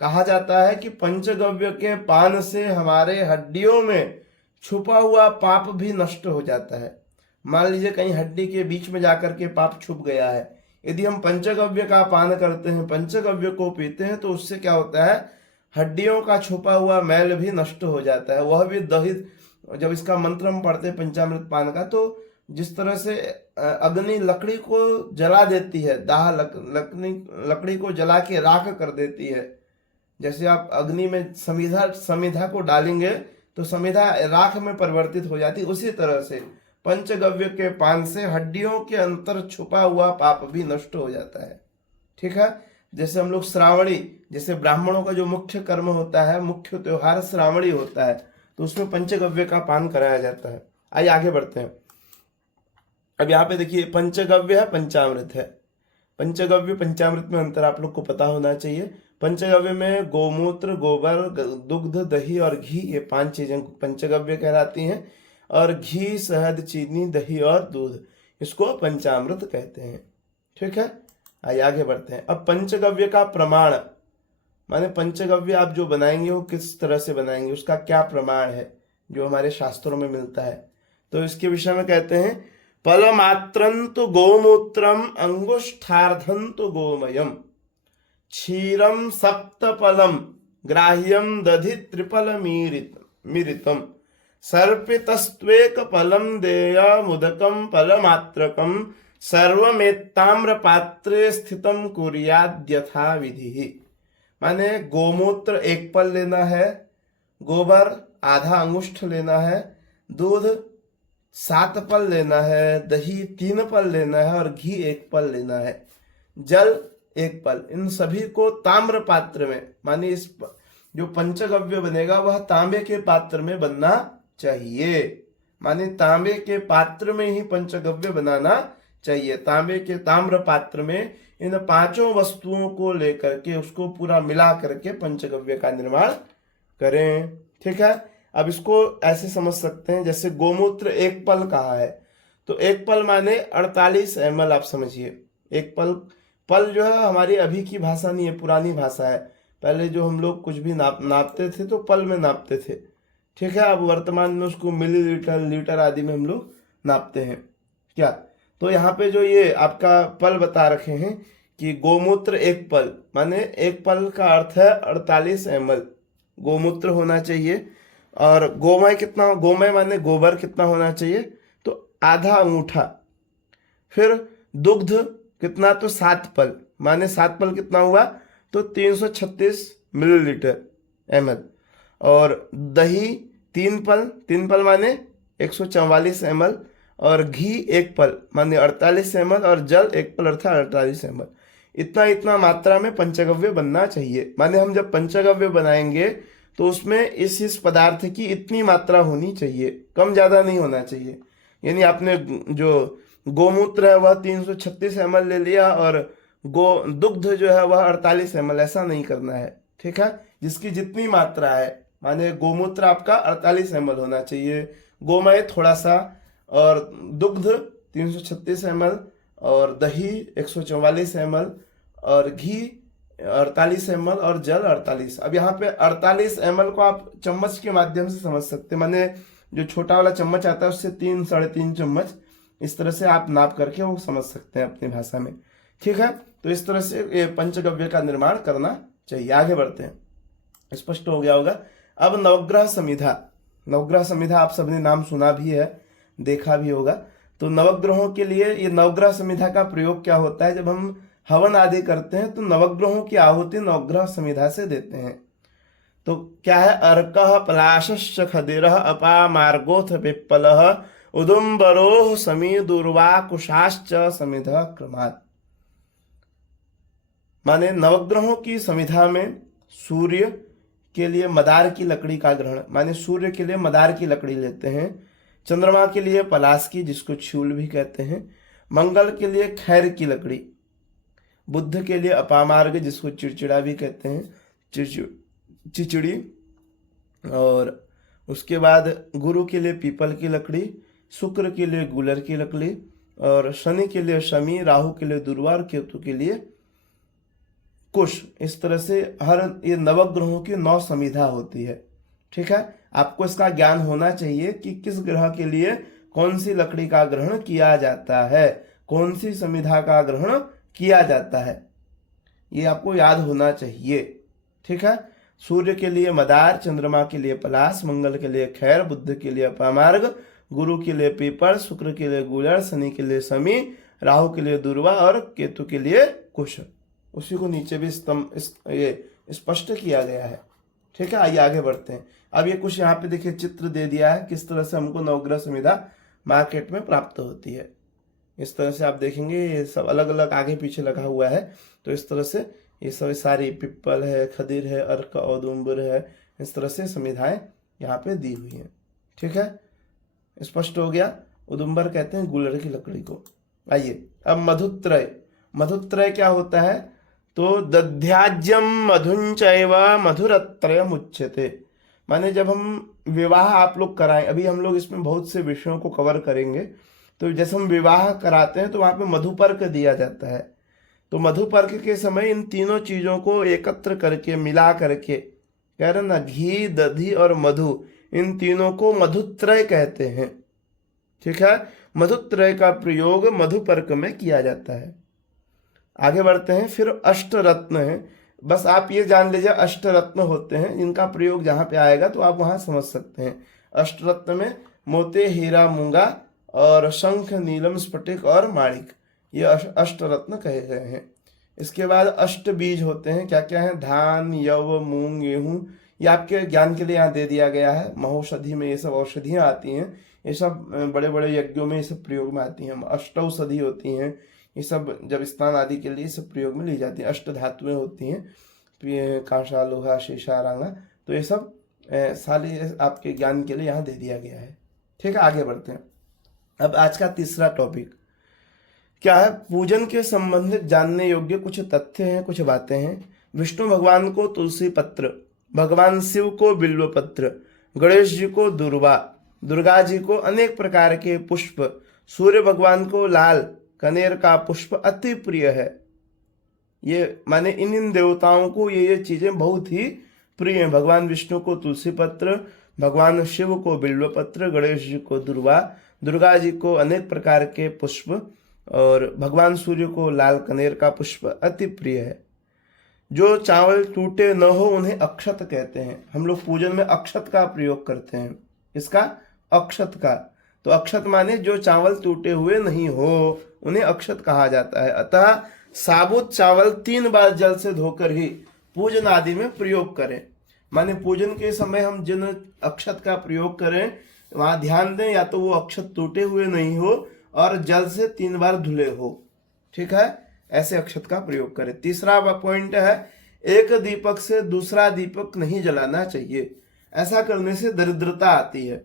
कहा जाता है कि पंचगव्य के पान से हमारे हड्डियों में छुपा हुआ पाप भी नष्ट हो जाता है। मान लीजिए कहीं हड्डी के बीच में जाकर के पाप छुप गया है, यदि हम पंचगव्य का पान करते हैं, पंचगव्य को पीते हैं, तो उससे क्या होता है, हड्डियों का छुपा हुआ मैल भी नष्ट हो जाता है। वह भी दही, जब इसका मंत्र हम पढ़ते हैं पंचामृत पान का, तो जिस तरह से अग्नि लकड़ी को जला देती है, दाह लकड़ी को जला के राख कर देती है, जैसे आप अग्नि में समिधा को डालेंगे तो समिधा राख में परिवर्तित हो जाती, उसी तरह से पंचगव्य के पान से हड्डियों के अंतर छुपा हुआ पाप भी नष्ट हो जाता है। ठीक है, जैसे हम लोग श्रावणी, जैसे ब्राह्मणों का जो मुख्य कर्म होता है, मुख्य त्योहार श्रावणी होता है, तो उसमें पंचगव्य का पान कराया जाता है। आइए आगे बढ़ते हैं। अब यहाँ पे देखिए, पंचगव्य है, पंचामृत है। पंचगव्य पंचामृत में अंतर आप लोग को पता होना चाहिए। पंचगव्य में गोमूत्र, गोबर, दुग्ध, दही और घी, ये 5 चीजें पंचगव्य कहलाती हैं, और घी, शहद, चीनी, दही और दूध, इसको पंचामृत कहते हैं। ठीक है, आइए आगे बढ़ते हैं। अब पंचगव्य का प्रमाण, माने पंचगव्य आप जो बनाएंगे वो किस तरह से बनाएंगे, उसका क्या प्रमाण है जो हमारे शास्त्रों में मिलता है। तो इसके विषय में कहते हैं फलमात्रं तु गोमूत्रम अंगुष्ठार्धं तु गोमयम क्षीरम सप्तफलम ग्राह्यम दधि त्रिफल मीरितम सर्पितस्त्वेक फलम देय मुदकम फलमात्रकम सर्वमेत्ताम्र पात्रे स्थितम कुर्याद्यथा विधि। माने गोमूत्र 1 पल लेना है, गोबर आधा अंगुष्ठ लेना है, दूध 7 पल लेना है, दही 3 पल लेना है और घी 1 पल लेना है, जल 1 पल। इन सभी को ताम्र पात्र में, माने इस जो पंचगव्य बनेगा वह तांबे के पात्र में बनना चाहिए। माने तांबे के पात्र में ही पंचगव्य बनाना चाहिए। तांबे के ताम्र पात्र में इन 5 वस्तुओं को लेकर के उसको पूरा मिला करके पंचगव्य का निर्माण करें। ठीक है, अब इसको ऐसे समझ सकते हैं जैसे गोमूत्र 1 पल कहा है, तो 1 पल माने 48 ml। आप समझिए 1 पल, पल जो है हमारी अभी की भाषा नहीं है, पुरानी भाषा है। पहले जो हम लोग कुछ भी नापते थे तो पल में नापते थे। ठीक है, अब वर्तमान में उसको मिलीलीटर, लीटर आदि में हम लोग नापते हैं क्या। तो यहाँ पे जो ये आपका पल बता रखे हैं कि गोमूत्र 1 पल, माने 1 पल का अर्थ है 48 ml गोमूत्र होना चाहिए। और गोमय कितना, गोमय माने गोबर कितना होना चाहिए, तो आधा अंगूठा। फिर दुग्ध कितना, तो 7 पल, माने 7 पल कितना हुआ, तो 336 मिलीलीटर ml। और दही 3 पल, 3 पल माने 144 ml। और घी 1 पल माने 48 ml और जल 1 पल अर्थात 48 ml। इतना इतना मात्रा में पंचगव्य बनना चाहिए। माने हम जब पंचगव्य बनाएंगे तो उसमें इस पदार्थ की इतनी मात्रा होनी चाहिए, कम ज्यादा नहीं होना चाहिए। यानी आपने जो गोमूत्र है वह 336 ml ले लिया और दुग्ध जो है वह 48 ml, ऐसा नहीं करना है। ठीक है, जिसकी जितनी मात्रा है, माने गोमूत्र आपका 48 ml होना चाहिए, गोमय थोड़ा सा, और दुग्ध 336 ml और दही 144 ml और घी 48 ml और जल 48। अब यहाँ पे 48 ml को आप चम्मच के माध्यम से समझ सकते हैं, माने जो छोटा वाला चम्मच आता है उससे 3 साढ़े 3 चम्मच, इस तरह से आप नाप करके वो समझ सकते हैं अपनी भाषा में। ठीक है, तो इस तरह से ये पंचगव्य का निर्माण करना चाहिए। आगे बढ़ते हैं, स्पष्ट हो गया होगा। अब नवग्रह समिधा, नवग्रह समिधा आप सबने नाम सुना भी है, देखा भी होगा। तो नवग्रहों के लिए ये नवग्रह समिधा का प्रयोग क्या होता है, जब हम हवन आदि करते हैं तो नवग्रहों की आहुति नवग्रह समिधा से देते हैं। तो क्या है, अर्कः पलाशश्च खदिरः अपामार्गोऽथ पिप्पलः उदुम्बरोः समीदुर्वाकुशाश्च समिधः क्रमात्। माने नवग्रहों की समिधा में सूर्य के लिए मदार की लकड़ी का ग्रहण, माने सूर्य के लिए मदार की लकड़ी लेते हैं, चंद्रमा के लिए पलाश की जिसको छूल भी कहते हैं, मंगल के लिए खैर की लकड़ी, बुध के लिए अपामार्ग जिसको चिड़चिड़ा भी कहते हैं, चिचड़ी, और उसके बाद गुरु के लिए पीपल की लकड़ी, शुक्र के लिए गुलर की लकड़ी, और शनि के लिए शमी, राहु के लिए दुर्वा और केतु के लिए कुश। इस तरह से हर ये नवग्रहों की 9 समिधा होती है। ठीक है, आपको इसका ज्ञान होना चाहिए कि किस ग्रह के लिए कौन सी लकड़ी का ग्रहण किया जाता है, कौन सी समिधा का ग्रहण किया जाता है, ये आपको याद होना चाहिए। ठीक है, सूर्य के लिए मदार, चंद्रमा के लिए पलाश, मंगल के लिए खैर, बुध के लिए अपामार्ग, गुरु के लिए पीपल, शुक्र के लिए गुलर, शनि के लिए शमी, राहु के लिए दुर्वा और केतु के लिए कुश। उसी को नीचे भी ये स्पष्ट किया गया है। ठीक है, आइए आगे बढ़ते हैं। अब ये कुछ यहाँ पे देखिए चित्र दे दिया है किस तरह से हमको नवग्रह समिधा मार्केट में प्राप्त होती है। इस तरह से आप देखेंगे ये सब अलग अलग आगे पीछे लगा हुआ है। तो इस तरह से ये सब सारी पिप्पल है, खदिर है, अर्क, औदुम्बर है, इस तरह से समिधाएं यहाँ पे दी हुई हैं। ठीक है, स्पष्ट हो गया। उदुम्बर कहते हैं गुलर की लकड़ी को। आइए अब मधुत्रय, मधुत्रय क्या होता है, तो दध्याज्यम मधुंचैव मधुरत्रयम् उच्यते। माने जब हम विवाह आप लोग कराएं, अभी हम लोग इसमें बहुत से विषयों को कवर करेंगे, तो जैसे हम विवाह कराते हैं तो वहां पे मधुपर्क दिया जाता है। तो मधुपर्क के समय इन तीनों चीजों को एकत्र करके मिला करके, कह रहे ना, घी दधी और मधु, इन तीनों को मधुत्रय कहते हैं। ठीक है, मधुत्रय का प्रयोग मधुपर्क में किया जाता है। आगे बढ़ते हैं। फिर अष्टरत्न है, बस आप ये जान लीजिए अष्टरत्न होते हैं, इनका प्रयोग जहां पे आएगा तो आप वहां समझ सकते हैं। अष्टरत्न में मोती, हीरा, मूंगा और शंख, नीलम, स्फटिक और माणिक, ये अष्टरत्न कहे गए हैं। इसके बाद अष्ट बीज होते हैं। क्या क्या है? धान, यव, मूंग, गेहूं। ये आपके ज्ञान के लिए यहाँ दे दिया गया है। महौषधि में ये सब औषधियाँ आती हैं, ये सब बड़े बड़े यज्ञों में ये सब प्रयोग में आती हैं। अष्टौषधि होती हैं, ये सब जब स्नान आदि के लिए सब प्रयोग में ली जाती हैं। अष्ट धातुएं होती हैं, कांसा, लोहा, शीशा, रांगा, तो ये सब सारे आपके ज्ञान के लिए यहाँ दे दिया गया है। ठीक है, आगे बढ़ते हैं। अब आज का तीसरा टॉपिक क्या है? पूजन के संबंधित जानने योग्य कुछ तथ्य हैं, कुछ बातें हैं। विष्णु भगवान को तुलसी पत्र, भगवान शिव को बिल्व पत्र, गणेश जी को दुर्वा, दुर्गा जी को अनेक प्रकार के पुष्प, सूर्य भगवान को लाल कनेर का पुष्प अति प्रिय है। ये माने इन देवताओं को ये चीजें बहुत ही प्रिय हैं। भगवान विष्णु को तुलसी पत्र, भगवान शिव को बिल्व पत्र, गणेश जी को दुर्वा, दुर्गा जी को अनेक प्रकार के पुष्प और भगवान सूर्य को लाल कनेर का पुष्प अति प्रिय है। जो चावल टूटे न हो उन्हें अक्षत कहते हैं। हम लोग पूजन में अक्षत का प्रयोग करते हैं। इसका अक्षत का, तो अक्षत माने जो चावल टूटे हुए नहीं हो उन्हें अक्षत कहा जाता है। अतः साबुत चावल 3 बार जल से धोकर ही पूजन आदि में प्रयोग करें। माने पूजन के समय हम जिन अक्षत का प्रयोग करें वहां ध्यान दें, या तो वो अक्षत टूटे हुए नहीं हो और जल से 3 बार धुले हो। ठीक है, ऐसे अक्षत का प्रयोग करें। तीसरा पॉइंट है, एक दीपक से दूसरा दीपक नहीं जलाना चाहिए। ऐसा करने से दरिद्रता आती है।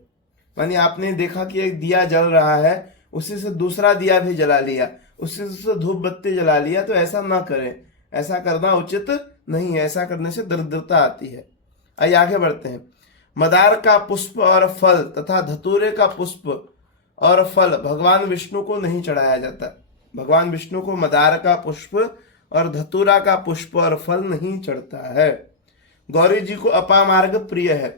मानी आपने देखा कि एक दिया जल रहा है, उसी से दूसरा दिया भी जला लिया, उसी से धूप बत्ती जला लिया, तो ऐसा ना करें। ऐसा करना उचित नहीं है। ऐसा करने से दरिद्रता आती है। आइए आगे बढ़ते हैं। मदार का पुष्प और फल तथा धतूरे का पुष्प और फल भगवान विष्णु को नहीं चढ़ाया जाता। भगवान विष्णु को मदार का पुष्प और धतूरा का पुष्प और फल नहीं चढ़ता है। गौरी जी को अपामार्ग प्रिय है।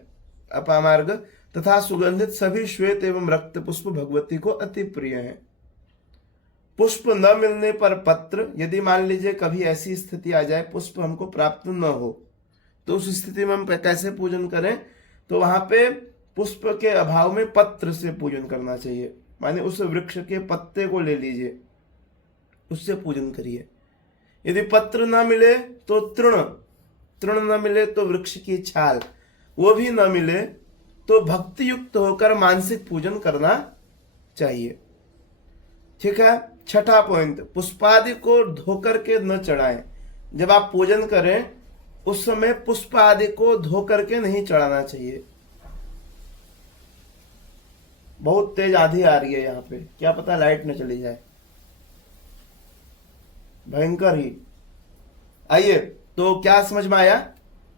अपामार्ग तथा सुगंधित सभी श्वेत एवं रक्त पुष्प भगवती को अति प्रिय है। पुष्प न मिलने पर पत्र, यदि मान लीजिए कभी ऐसी स्थिति आ जाए पुष्प हमको प्राप्त न हो, तो उस स्थिति में हम कैसे पूजन करें? तो वहां पे पुष्प के अभाव में पत्र से पूजन करना चाहिए। माने उस वृक्ष के पत्ते को ले लीजिए, उससे पूजन करिए। यदि पत्र ना मिले तो तृण, तृण न मिले तो वृक्ष की छाल, वो भी न मिले तो भक्ति युक्त होकर मानसिक पूजन करना चाहिए। ठीक है, छठा पॉइंट, पुष्पादि को धोकर के न चढ़ाएं। जब आप पूजन करें उस समय पुष्प आदि को धोकर के नहीं चढ़ाना चाहिए। बहुत तेज आंधी आ रही है यहाँ पे, क्या पता लाइट न चली जाए, भयंकर ही। आइए, तो क्या समझ में आया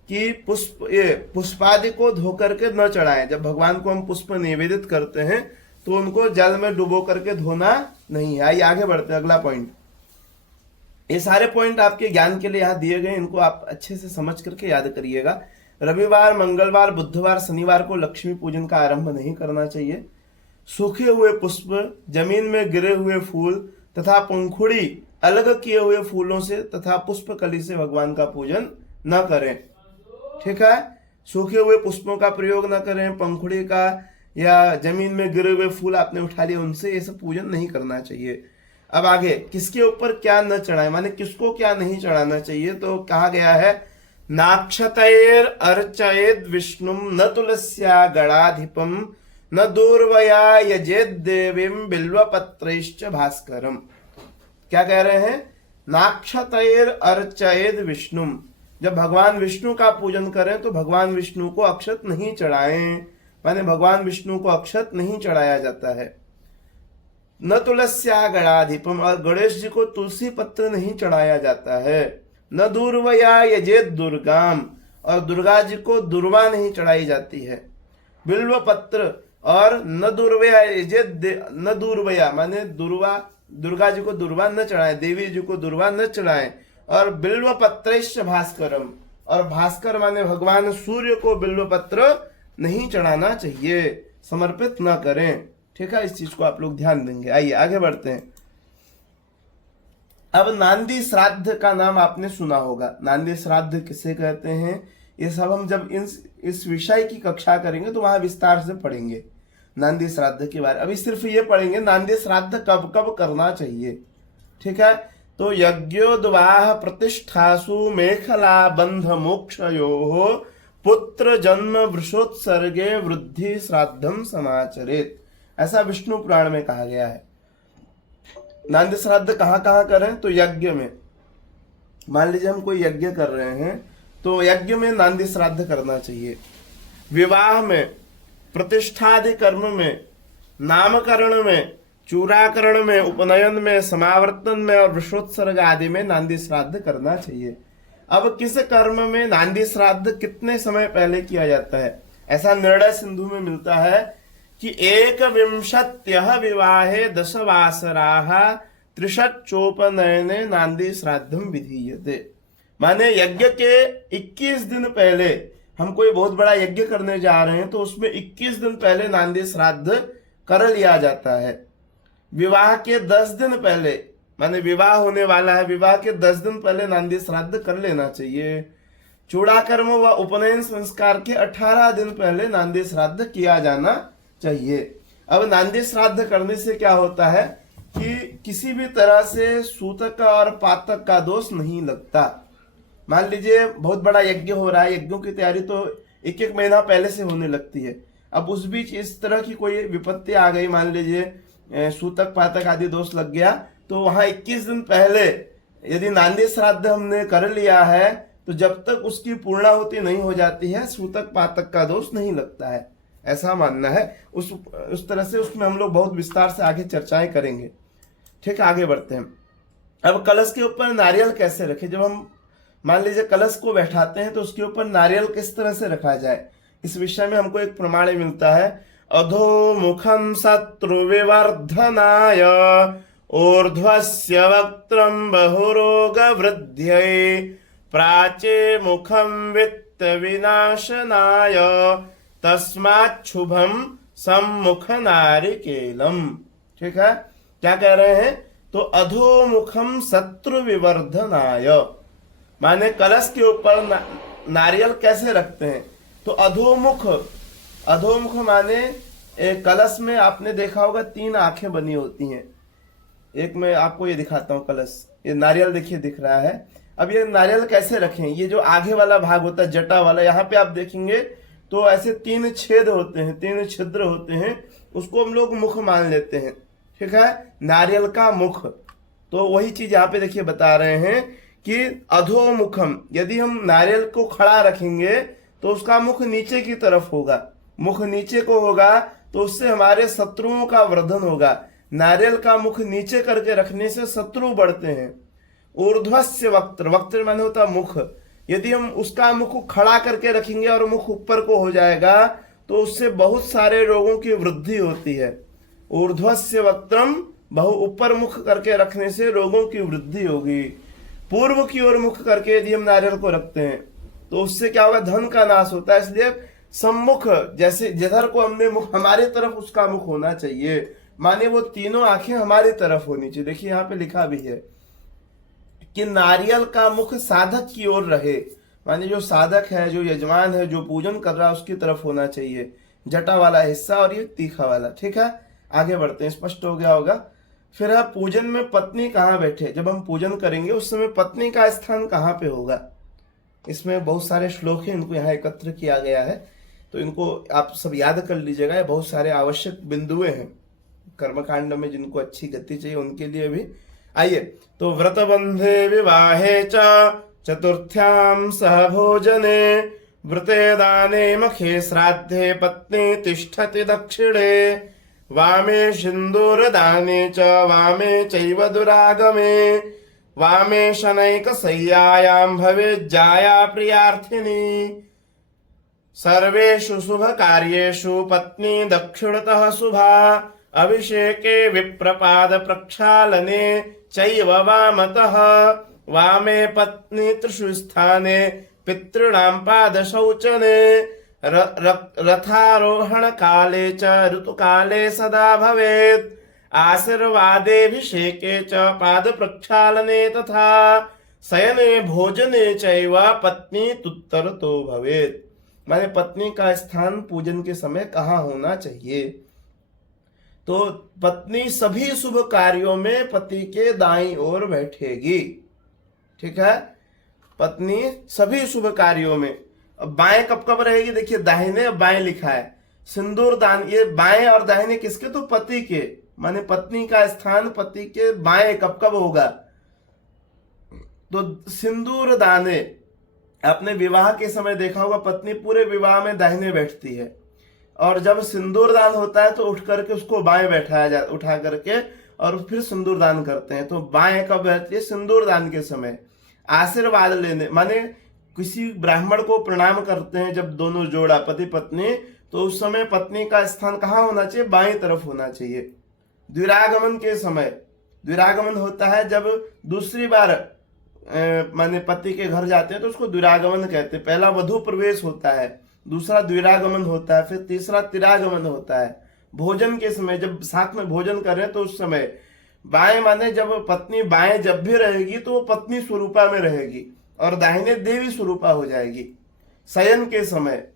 कि पुष्पादि को धोकर के न चढ़ाएं। जब भगवान को हम पुष्प निवेदित करते हैं तो उनको जल में डुबो करके धोना नहीं है। आइए आगे बढ़ते हैं। अगला पॉइंट, ये सारे पॉइंट आपके ज्ञान के लिए यहाँ दिए गए, इनको आप अच्छे से समझ करके याद करिएगा। रविवार, मंगलवार, बुधवार, शनिवार को लक्ष्मी पूजन का आरंभ नहीं करना चाहिए। सूखे हुए पुष्प, जमीन में गिरे हुए फूल तथा पंखुड़ी अलग किए हुए फूलों से तथा पुष्प कली से भगवान का पूजन न करें। ठीक है, सूखे हुए पुष्पों का प्रयोग न करें, पंखुड़ी का या जमीन में गिरे हुए फूल आपने उठा लिए उनसे ये सब पूजन नहीं करना चाहिए। अब आगे, किसके ऊपर क्या न चढ़ाए, माने किसको क्या नहीं चढ़ाना चाहिए, तो कहा गया है नाक्षतैर अर्चयेद विष्णुम न तुलस्या गणाधिपम न दूर्वया यजेद देवीम बिल्वपत्रैश्च भास्करम। क्या कह रहे हैं? नाक्षतैर अर्चयेद विष्णुम, जब भगवान विष्णु का पूजन करें तो भगवान विष्णु को अक्षत नहीं चढ़ाएं। माने भगवान विष्णु को अक्षत नहीं चढ़ाया जाता है। न तुलस्या गणाधिपम, और गणेश जी को तुलसी पत्र नहीं चढ़ाया जाता है। न दूर्वया यजेत दुर्गाम, और दुर्गा जी को दुर्वा नहीं चढ़ाई जाती है। बिल्व पत्र और न दूर्वया यजेत, न दूर्वया माने दुर्वा दुर्गा जी को दुर्वा न चढ़ाए, देवी जी को दुर्वा न चढ़ाए। और बिल्व पत्रैश्च भास्करम, और भास्कर माने भगवान सूर्य को बिल्व पत्र नहीं चढ़ाना चाहिए, समर्पित न करें। ठीक है, इस चीज को आप लोग ध्यान देंगे। आइए आगे बढ़ते हैं। अब नांदी श्राद्ध का नाम आपने सुना होगा। नांदी श्राद्ध किसे कहते हैं, ये सब हम जब इस विषय की कक्षा करेंगे तो वहां विस्तार से पढ़ेंगे नांदी श्राद्ध के बारे। अभी सिर्फ ये पढ़ेंगे नांदी श्राद्ध कब कब करना चाहिए। ठीक है, तो यज्ञोद्वाह प्रतिष्ठासु मेखला बंध मोक्षयोः पुत्र जन्म वृषोत्सर्गे वृद्धि श्राद्धम समाचरेत, ऐसा विष्णु पुराण में कहा गया है। नांदी श्राद्ध कहाँ कहाँ करें, तो यज्ञ में। मान लीजिए हम कोई यज्ञ कर रहे हैं तो यज्ञ में नांदी श्राद्ध करना चाहिए। विवाह में, प्रतिष्ठादि कर्म में, नामकरण में, चूड़ाकरण में, उपनयन में, समावर्तन में और वृषोत्सर्ग आदि में नांदी श्राद्ध करना चाहिए। अब किस कर्म में नांदी श्राद्ध कितने समय पहले किया जाता है, ऐसा निर्णय सिंधु में मिलता है कि एकविंशत्यः विवाहे दशवासराः त्रिषट्चोपनयने नांदी श्राद्धम विधीयते। माने यज्ञ के 21 दिन पहले, हम कोई बहुत बड़ा यज्ञ करने जा रहे हैं तो उसमें 21 दिन पहले नांदी श्राद्ध कर लिया जाता है। विवाह के 10 दिन पहले, माने विवाह होने वाला है, विवाह के 10 दिन पहले नांदी श्राद्ध कर लेना चाहिए। चूड़ाकर्म व उपनयन संस्कार के 18 दिन पहले नांदी श्राद्ध किया जाना चाहिए। अब नांदी श्राद्ध करने से क्या होता है कि किसी भी तरह से सूतक और पातक का दोष नहीं लगता। मान लीजिए बहुत बड़ा यज्ञ हो रहा है, यज्ञों की तैयारी तो एक एक महीना पहले से होने लगती है। अब उस बीच इस तरह की कोई विपत्ति आ गई, मान लीजिए सूतक पातक आदि दोष लग गया, तो वहां 21 दिन पहले यदि नांदी श्राद्ध हमने कर लिया है तो जब तक उसकी पूर्णाहुति नहीं हो जाती है सूतक पातक का दोष नहीं लगता है, ऐसा मानना है। उस तरह से उसमें हम लोग बहुत विस्तार से आगे चर्चाएं करेंगे। ठीक है, आगे बढ़ते हैं। अब कलश के ऊपर नारियल कैसे रखें, जब हम मान लीजिए कलश को बैठाते हैं तो उसके ऊपर नारियल किस तरह से रखा जाए, इस विषय में हमको एक प्रमाण मिलता है। अधोमुखम शत्रु विवर्धनाय ऊर्ध्वस्य वक्त्रम बहुरोग वृद्ध्यै प्राचे मुखम वित्त विनाशनाय तस्माच्छुभम सम्मुख नारिकेलम। ठीक है, क्या कह रहे हैं, तो अधोमुखम शत्रु विवर्धनाय, माने कलश के ऊपर नारियल कैसे रखते हैं, तो अधोमुख। अधोमुख माने कलश में आपने देखा होगा 3 आंखें बनी होती हैं। एक मैं आपको ये दिखाता हूँ कलश, ये नारियल देखिए दिख रहा है। अब ये नारियल कैसे रखें, ये जो आगे वाला भाग होता है जटा वाला, यहाँ पे आप देखेंगे तो ऐसे 3 छेद होते हैं, 3 छिद्र होते हैं, उसको हम लोग मुख मान लेते हैं। ठीक है, नारियल का मुख। तो वही चीज यहाँ पे देखिए बता रहे हैं कि अधोमुखम, यदि हम नारियल को खड़ा रखेंगे तो उसका मुख नीचे की तरफ होगा, मुख नीचे को होगा तो उससे हमारे शत्रुओं का वर्धन होगा। नारियल का मुख नीचे करके रखने से शत्रु बढ़ते हैं। ऊर्ध्वस्य वक्त्र, वक्त्र माने होता मुख, यदि हम उसका मुख खड़ा करके रखेंगे और मुख ऊपर को हो जाएगा तो उससे बहुत सारे रोगों की वृद्धि होती है। ऊर्ध्वस्य वक्त्रम, बहु ऊपर मुख करके रखने से रोगों की वृद्धि होगी। पूर्व की ओर मुख करके यदि हम नारियल को रखते हैं तो उससे क्या होगा, धन का नाश होता है। इसलिए सम्मुख, जैसे जिधर को हमने मुख, हमारी तरफ उसका मुख होना चाहिए, माने वो तीनों आंखें हमारी तरफ होनी चाहिए। देखिए यहाँ पे लिखा भी है कि नारियल का मुख साधक की ओर रहे, माने जो साधक है, जो यजमान है, जो पूजन कर रहा है उसकी तरफ होना चाहिए, जटा वाला हिस्सा और ये तीखा वाला। ठीक है, आगे बढ़ते हैं, स्पष्ट हो गया होगा। फिर है पूजन में पत्नी कहाँ बैठे, जब हम पूजन करेंगे उस समय पत्नी का स्थान कहाँ पे होगा। इसमें बहुत सारे श्लोक हैं, इनको यहाँ एकत्र किया गया है, तो इनको आप सब याद कर लीजिएगा। ये बहुत सारे आवश्यक बिंदुएं हैं कर्मकांड में, जिनको अच्छी गति चाहिए उनके लिए भी। आइए, तो व्रतबंधे विवाहे च चतुर्थ्याम सह भोजने व्रते दाने मखे श्राद्धे पत्नी तिष्ठति दक्षिणे वामे सिंदूर दाने च वामे चैव दुरागमे वामे शनैक सय्यायां भवेज्जाया प्रियार्थिनी सर्वेषु शुभ कार्येषु पत्नी दक्षिणतः शुभा अभिषेके विप्रपाद प्रक्षालने चैव वामतः वामे पत्नी त्रिषु स्थाने पितॄणां पादशौचने रथारोहण काले च ऋतुकाले सदा भवेत् आशीर्वादेभिषेके च पाद प्रक्षालने तथा शयने भोजने चैव पत्नी तुत्तरतो भवेत्। माने पत्नी का स्थान पूजन के समय कहाँ होना चाहिए? तो पत्नी सभी शुभ कार्यों में पति के दाईं ओर बैठेगी। ठीक है, पत्नी सभी शुभ कार्यों में। अब बाएं कब कब रहेगी? देखिए दाहिने बाएं लिखा है, सिंदूर दान, ये बाएं और दाहिने किसके? तो पति के। माने पत्नी का स्थान पति के बाएं कब कब होगा? तो सिंदूर दाने, आपने विवाह के समय देखा होगा पत्नी पूरे विवाह में दाहिने बैठती है, और जब सिंदूर दान होता है तो उठ करके उसको बाएं बैठाया जाता, उठा करके और फिर सिंदूर दान करते हैं। तो बाएं कब बैठती है? सिंदूर दान के समय। आशीर्वाद लेने, माने किसी ब्राह्मण को प्रणाम करते हैं जब दोनों जोड़ा पति पत्नी, तो उस समय पत्नी का स्थान कहाँ होना चाहिए? बाएं तरफ होना चाहिए। द्विरागमन के समय, द्विरागमन होता है जब दूसरी बार माने पति के घर जाते हैं तो उसको द्विरागमन कहते हैं। पहला वधू प्रवेश होता है, दूसरा द्विरागमन होता है, फिर तीसरा तिरागमन होता है। भोजन के समय जब साथ में भोजन करें तो उस समय बाएं, माने जब पत्नी बाएं जब भी रहेगी तो वो पत्नी स्वरूपा में रहेगी और दाहिने देवी स्वरूपा हो जाएगी। शयन के समय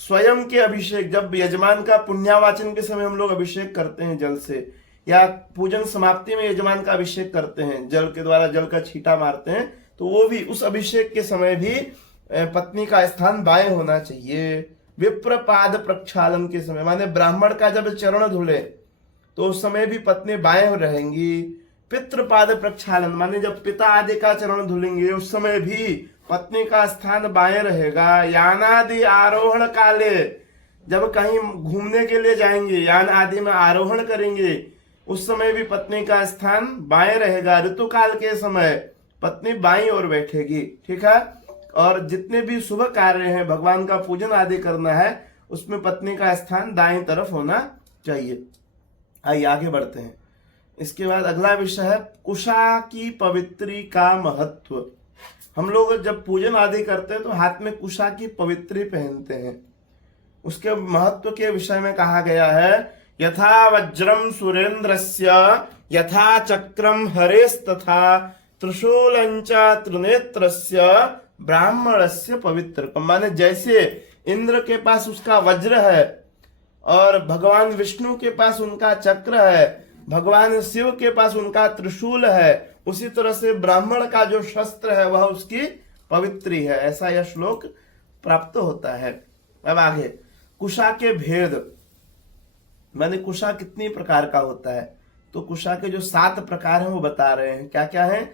स्वयं के अभिषेक, जब यजमान का पुण्यावाचन के समय हम लोग अभिषेक करते हैं जल से, या पूजन समाप्ति में यजमान का अभिषेक करते हैं जल के द्वारा, जल का छींटा मारते हैं, तो वो भी उस अभिषेक के समय भी पत्नी का स्थान बाएं होना चाहिए। विप्रपाद प्रक्षालन के समय, माने ब्राह्मण का जब चरण धुले तो उस समय भी पत्नी बाएं रहेंगी। पितृपाद प्रक्षालन, माने जब पिता आदि का चरण धुलेंगे उस समय भी पत्नी का स्थान बाएं रहेगा। यानादि आरोहण काले, जब कहीं घूमने के लिए जाएंगे, यान आदि में आरोहण करेंगे, उस समय भी पत्नी का स्थान बाएं रहेगा। ऋतुकाल के समय पत्नी बाईं ओर बैठेगी। ठीक है, और जितने भी शुभ कार्य हैं, भगवान का पूजन आदि करना है, उसमें पत्नी का स्थान दाईं तरफ होना चाहिए। आइए आगे बढ़ते हैं। इसके बाद अगला विषय है कुशा की पवित्री का महत्व। हम लोग जब पूजन आदि करते हैं तो हाथ में कुशा की पवित्री पहनते हैं। उसके महत्व के विषय में कहा गया है, यथा वज्रम सुरेंद्रस्य यथा चक्रम हरेस्तथा त्रिशूलंच त्रिनेत्रस्य ब्राह्मणस्य पवित्रकम। माने जैसे इंद्र के पास उसका वज्र है और भगवान विष्णु के पास उनका चक्र है, भगवान शिव के पास उनका त्रिशूल है, उसी तरह से ब्राह्मण का जो शस्त्र है वह उसकी पवित्री है। ऐसा यह श्लोक प्राप्त होता है। अब आगे कुशा के भेद, माने कुशा कितनी प्रकार का होता है? तो कुशा के जो 7 प्रकार हैं वो बता रहे हैं। क्या क्या है?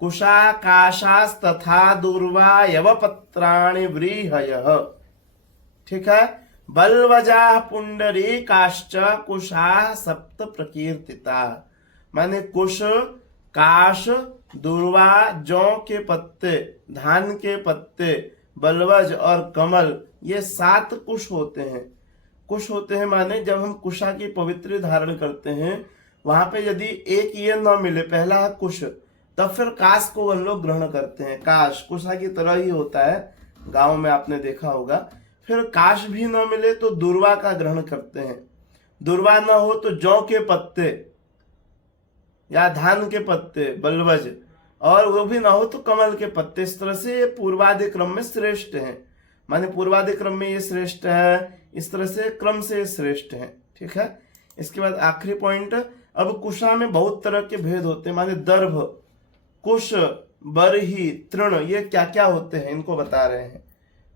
कुशा काशास तथा दूर्वा यवपत्राणि व्रीहयः। ठीक है, बलवजा पुंडरी काश्च कुशा सप्त प्रकीर्तिता। माने कुश, काश, दूर्वा, जौ के पत्ते, धान के पत्ते, बलवज और कमल, ये 7 कुश होते हैं। कुश होते हैं माने जब हम कुशा की पवित्र धारण करते हैं, वहां पे यदि एक ये न मिले, पहला है कुश, तब फिर काश को हम लोग ग्रहण करते हैं। काश कुशा की तरह ही होता है, गांव में आपने देखा होगा। फिर काश भी न मिले तो दूर्वा का ग्रहण करते हैं। दूर्वा न हो तो जौ के पत्ते या धान के पत्ते, बलवज, और वो भी ना हो तो कमल के पत्ते। इस तरह से पूर्वादि क्रम में श्रेष्ठ है, माने पूर्वादि क्रम में ये श्रेष्ठ है, इस तरह से क्रम से श्रेष्ठ है। ठीक है, इसके बाद आखिरी पॉइंट, अब कुशा में बहुत तरह के भेद होते हैं। माने दर्भ, कुश, बरही, तृण, ये क्या क्या होते हैं इनको बता रहे हैं।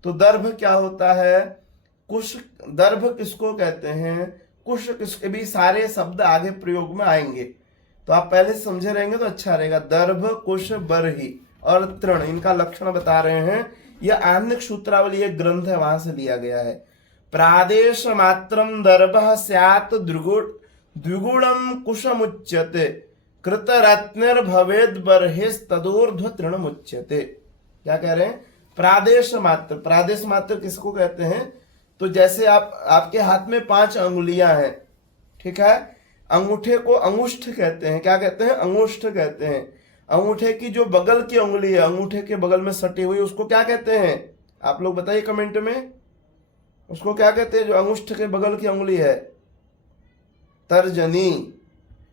तो दर्भ क्या होता है? कुश, दर्भ किसको कहते हैं? कुश किसके भी सारे शब्द आगे प्रयोग में आएंगे, तो आप पहले से समझे रहेंगे तो अच्छा रहेगा। दर्भ, कुश, बरही और तृण, इनका लक्षण बता रहे हैं। यह आह्निक सूत्रावली एक ग्रंथ है, वहां से लिया गया है। प्रादेश मात्रम दर्भः स्यात् द्विगुणम कुशमुच्यते कृतरत्निर्भवेद् बर्हिस्तदूर्ध्व तृणमुच्यते। क्या कह रहे हैं? प्रादेश मात्र, प्रादेश मात्र किसको कहते हैं? तो जैसे आपके हाथ में 5 अंगुलियां हैं, ठीक है, अंगूठे को अंगुष्ठ कहते हैं। क्या कहते हैं? अंगुष्ठ कहते हैं। अंगूठे की जो बगल की उंगली है, अंगूठे के बगल में सटी हुई, उसको क्या कहते हैं? आप लोग बताइए कमेंट में, उसको क्या कहते हैं? जो अंगुष्ठ के बगल की उंगली है, तर्जनी।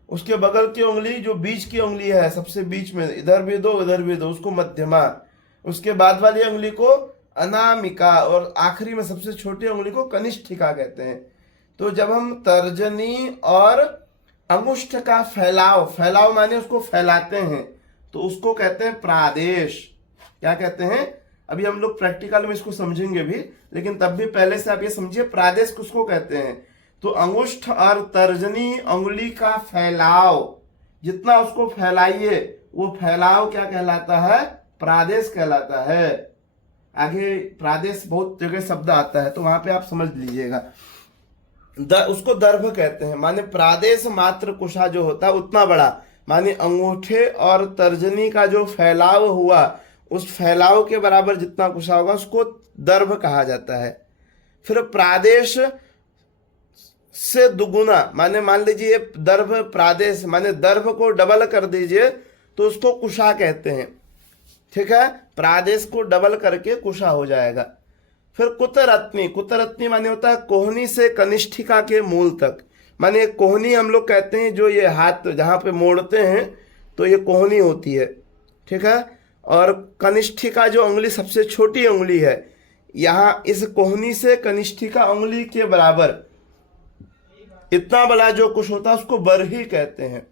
उसके बगल की उंगली जो बीच की उंगली है, सबसे बीच में, इधर भी दो इधर भी दो, उसको मध्यमा। उसके बाद वाली उंगली को अनामिका, और आखिरी में सबसे छोटी उंगली को कनिष्ठिका कहते हैं। तो जब हम तर्जनी और अंगुष्ठ का फैलाव, फैलाव माने उसको फैलाते हैं, तो उसको कहते हैं प्रादेश। क्या कहते हैं? अभी हम लोग प्रैक्टिकल में इसको समझेंगे भी, लेकिन तब भी पहले से आप ये समझिए प्रादेश किसको कहते हैं। तो अंगुष्ठ और तर्जनी उंगली का फैलाव, जितना उसको फैलाइए वो फैलाव क्या कहलाता है? प्रादेश कहलाता है। आगे प्रादेश बहुत जगह शब्द आता है, तो वहां पे आप समझ लीजिएगा। उसको दर्भ कहते हैं, माने प्रादेश मात्र कुशा जो होता है उतना बड़ा, माने अंगूठे और तर्जनी का जो फैलाव हुआ, उस फैलाव के बराबर जितना कुशा होगा उसको दर्भ कहा जाता है। फिर प्रादेश से दुगुना, माने मान लीजिए दर्भ प्रादेश, माने दर्भ को डबल कर दीजिए तो उसको कुशा कहते हैं। ठीक है, प्रादेश को डबल करके कुशा हो जाएगा। फिर कुतरत्नी, कुतरत्नी माने होता है कोहनी से कनिष्ठिका के मूल तक, माने कोहनी हम लोग कहते हैं जो ये हाथ जहाँ पे मोड़ते हैं तो ये कोहनी होती है। ठीक है, और कनिष्ठिका जो उंगली सबसे छोटी उंगली है, यहाँ इस कोहनी से कनिष्ठिका उंगली के बराबर इतना बड़ा जो कुश होता है उसको बरही कहते हैं,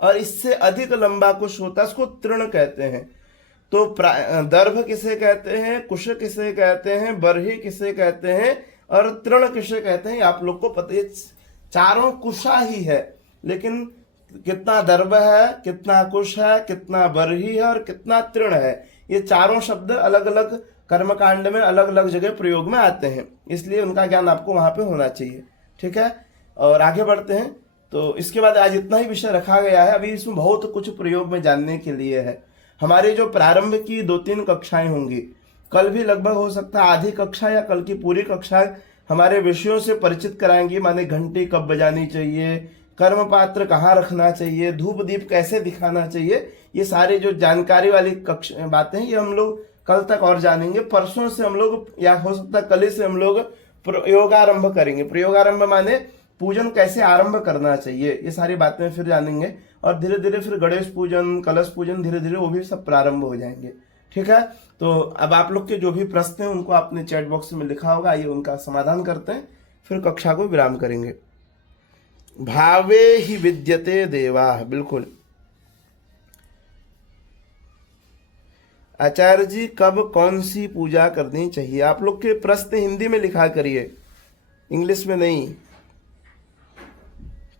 और इससे अधिक लंबा कुश होता है उसको तृण कहते हैं। तो दर्भ किसे कहते हैं, कुश किसे कहते हैं, बरही किसे कहते हैं, और तृण किसे कहते हैं, आप लोग को पता है। चारों कुशा ही है, लेकिन कितना दर्भ है, कितना कुश है, कितना बरही है और कितना तृण है, ये चारों शब्द अलग अलग कर्मकांड में अलग अलग जगह प्रयोग में आते हैं, इसलिए उनका ज्ञान आपको वहां पे होना चाहिए। ठीक है, और आगे बढ़ते हैं। तो इसके बाद आज इतना ही विषय रखा गया है, अभी इसमें बहुत कुछ प्रयोग में जानने के लिए है। हमारी जो प्रारंभ की 2-3 कक्षाएं होंगी, कल भी लगभग हो सकता है आधी कक्षा या कल की पूरी कक्षा हमारे विषयों से परिचित कराएंगी, माने घंटी कब बजानी चाहिए, कर्म पात्र कहाँ रखना चाहिए, धूप दीप कैसे दिखाना चाहिए, ये सारी जो जानकारी वाली कक्षा बातें ये हम लोग कल तक और जानेंगे। परसों से हम लोग, या हो सकता है कल ही से हम लोग प्रयोगारंभ करेंगे। प्रयोगारंभ माने पूजन कैसे आरंभ करना चाहिए, ये सारी बातें फिर जानेंगे, और धीरे धीरे फिर गणेश पूजन, कलश पूजन, धीरे धीरे वो भी सब प्रारंभ हो जाएंगे। ठीक है, तो अब आप लोग के जो भी प्रश्न हैं उनको आपने चैट बॉक्स में लिखा होगा, आइए उनका समाधान करते हैं, फिर कक्षा को विराम करेंगे। भावे ही विद्यते देवा, बिल्कुल। आचार्य जी कब कौन सी पूजा करनी चाहिए? आप लोग के प्रश्न हिंदी में लिखा करिए, इंग्लिश में नहीं।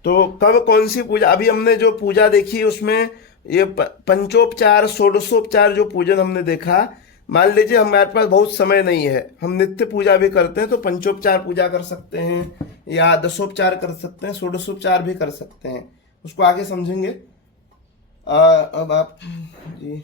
तो कब कौन सी पूजा, अभी हमने जो पूजा देखी उसमें ये पंचोपचार षोडशोपचार जो पूजन हमने देखा, मान लीजिए हमारे पास बहुत समय नहीं है, हम नित्य पूजा भी करते हैं, तो पंचोपचार पूजा कर सकते हैं या दशोपचार कर सकते हैं, षोडशोपचार भी कर सकते हैं, उसको आगे समझेंगे। अब आप जी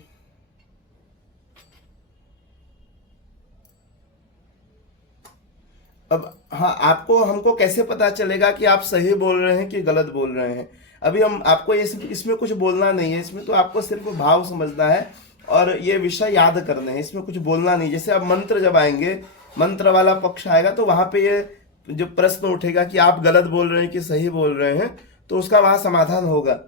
अब हाँ, आपको हमको कैसे पता चलेगा कि आप सही बोल रहे हैं कि गलत बोल रहे हैं? अभी हम आपको इसमें कुछ बोलना नहीं है, इसमें तो आपको सिर्फ भाव समझना है और ये विषय याद करने हैं, इसमें कुछ बोलना नहीं। जैसे अब मंत्र जब आएंगे, मंत्र वाला पक्ष आएगा तो वहां पे ये जो प्रश्न उठेगा कि आप गलत बोल रहे हैं कि सही बोल रहे हैं, तो उसका वहां समाधान होगा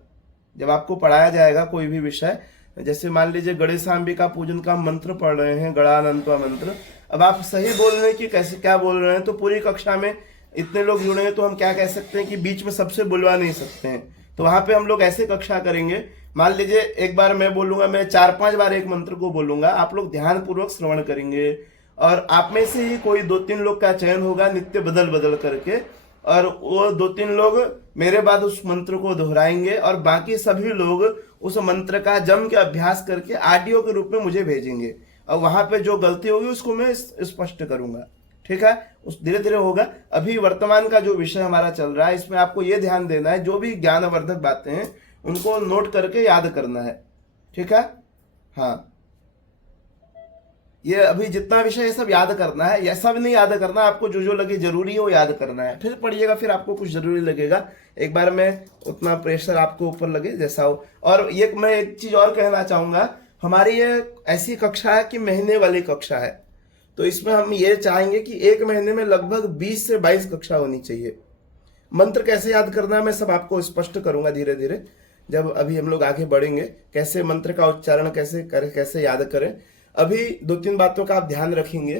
जब आपको पढ़ाया जाएगा कोई भी विषय। जैसे मान लीजिए गणेशांबिका पूजन का मंत्र पढ़ रहे हैं, गणानंत्वा मंत्र, अब आप सही बोल रहे हैं कि कैसे क्या बोल रहे हैं, तो पूरी कक्षा में इतने लोग जुड़े हैं तो हम क्या कह सकते हैं कि बीच में सबसे बुलवा नहीं सकते हैं। तो वहां पे हम लोग ऐसे कक्षा करेंगे, मान लीजिए एक बार मैं बोलूंगा, मैं 4-5 बार एक मंत्र को बोलूंगा, आप लोग ध्यान पूर्वक श्रवण करेंगे, और आप में से ही कोई 2-3 लोग का चयन होगा नित्य बदल बदल करके, और वो 2-3 लोग मेरे बाद उस मंत्र को दोहराएंगे, और बाकी सभी लोग उस मंत्र का जम के अभ्यास करके ऑडियो के रूप में मुझे भेजेंगे, और वहां पे जो गलती होगी उसको मैं स्पष्ट करूंगा। ठीक है, उस धीरे धीरे होगा। अभी वर्तमान का जो विषय हमारा चल रहा है, इसमें आपको ये ध्यान देना है, जो भी ज्ञानवर्धक बातें हैं उनको नोट करके याद करना है। ठीक है, हाँ, ये अभी जितना विषय है सब याद करना है, या सब नहीं याद करना, आपको जो जो लगे जरूरी है वो याद करना है, फिर पढ़िएगा, फिर आपको कुछ जरूरी लगेगा, एक बार में उतना प्रेशर आपको ऊपर लगे जैसा हो। और ये मैं एक चीज और कहना चाहूंगा, हमारी ये ऐसी कक्षा है कि महीने वाली कक्षा है, तो इसमें हम ये चाहेंगे कि एक महीने में लगभग 20 से 22 कक्षा होनी चाहिए। मंत्र कैसे याद करना है मैं सब आपको स्पष्ट करूंगा धीरे धीरे, जब अभी हम लोग आगे बढ़ेंगे, कैसे मंत्र का उच्चारण कैसे करें, कैसे याद करें। अभी 2-3 बातों का आप ध्यान रखेंगे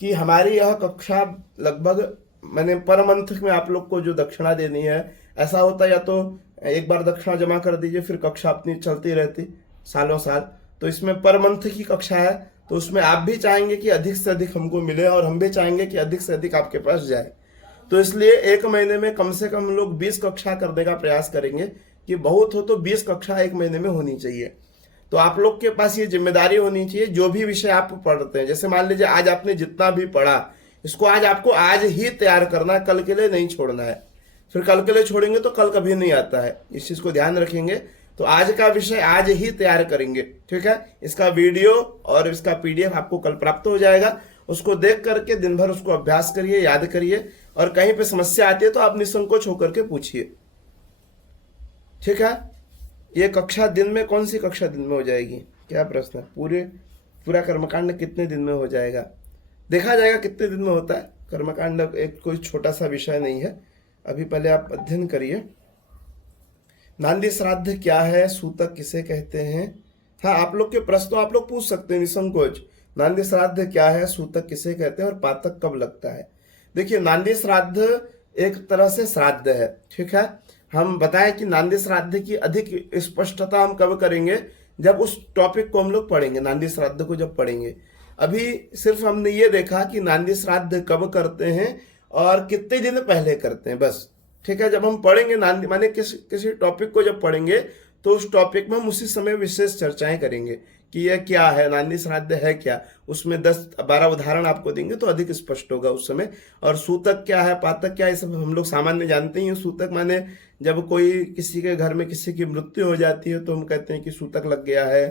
कि हमारी यह कक्षा लगभग मैंने पर मंथ में आप लोग को जो दक्षिणा देनी है, ऐसा होता है या तो एक बार दक्षिणा जमा कर दीजिए फिर कक्षा अपनी चलती रहती सालों साल, तो इसमें पर मंथ की कक्षा है, तो उसमें आप भी चाहेंगे कि अधिक से अधिक हमको मिले और हम भी चाहेंगे कि अधिक से अधिक आपके पास जाए, तो इसलिए एक महीने में कम से कम हम लोग 20 कक्षा करने का प्रयास करेंगे, कि बहुत हो तो 20 कक्षा एक महीने में होनी चाहिए। तो आप लोग के पास ये जिम्मेदारी होनी चाहिए, जो भी विषय आप पढ़ते हैं, जैसे मान लीजिए आज आपने जितना भी पढ़ा इसको आज आपको आज ही तैयार करना है, कल के लिए नहीं छोड़ना है, फिर कल के लिए छोड़ेंगे तो कल कभी नहीं आता है, इस चीज को ध्यान रखेंगे। तो आज का विषय आज ही तैयार करेंगे, ठीक है। इसका वीडियो और इसका पीडीएफ आपको कल प्राप्त हो जाएगा, उसको देख करके दिन भर उसको अभ्यास करिए, याद करिए, और कहीं पे समस्या आती है तो आप निसंकोच होकर के पूछिए, ठीक है। ये कक्षा दिन में, कौन सी कक्षा दिन में हो जाएगी, क्या प्रश्न है। पूरा कर्मकांड कितने दिन में हो जाएगा, देखा जाएगा कितने दिन में होता है कर्मकांड, एक कोई छोटा सा विषय नहीं है। अभी पहले आप अध्ययन करिए। नांदी श्राद्ध क्या है, सूतक किसे कहते हैं। हाँ, आप लोग के प्रश्न आप लोग पूछ सकते हैं निसंकोच। नांदी श्राद्ध क्या है, सूतक किसे कहते हैं और पातक कब लगता है। देखिए, नांदी श्राद्ध एक तरह से श्राद्ध है, ठीक है। हम बताएं कि नांदी श्राद्ध की अधिक स्पष्टता हम कब करेंगे, जब उस टॉपिक को हम लोग पढ़ेंगे, नांदी श्राद्ध को जब पढ़ेंगे। अभी सिर्फ हमने ये देखा कि नांदी श्राद्ध कब करते हैं और कितने दिन पहले करते हैं, बस, ठीक है। जब हम पढ़ेंगे नांदी माने किसी टॉपिक को जब पढ़ेंगे तो उस टॉपिक में हम उसी समय विशेष चर्चाएं करेंगे कि यह क्या है, नांदी श्राद्ध है क्या, उसमें 10-12 उदाहरण आपको देंगे तो अधिक स्पष्ट होगा उस समय। और सूतक क्या है, पातक क्या है, सब हम लोग सामान्य जानते ही। सूतक माने जब कोई किसी के घर में किसी की मृत्यु हो जाती है तो हम कहते हैं कि सूतक लग गया है,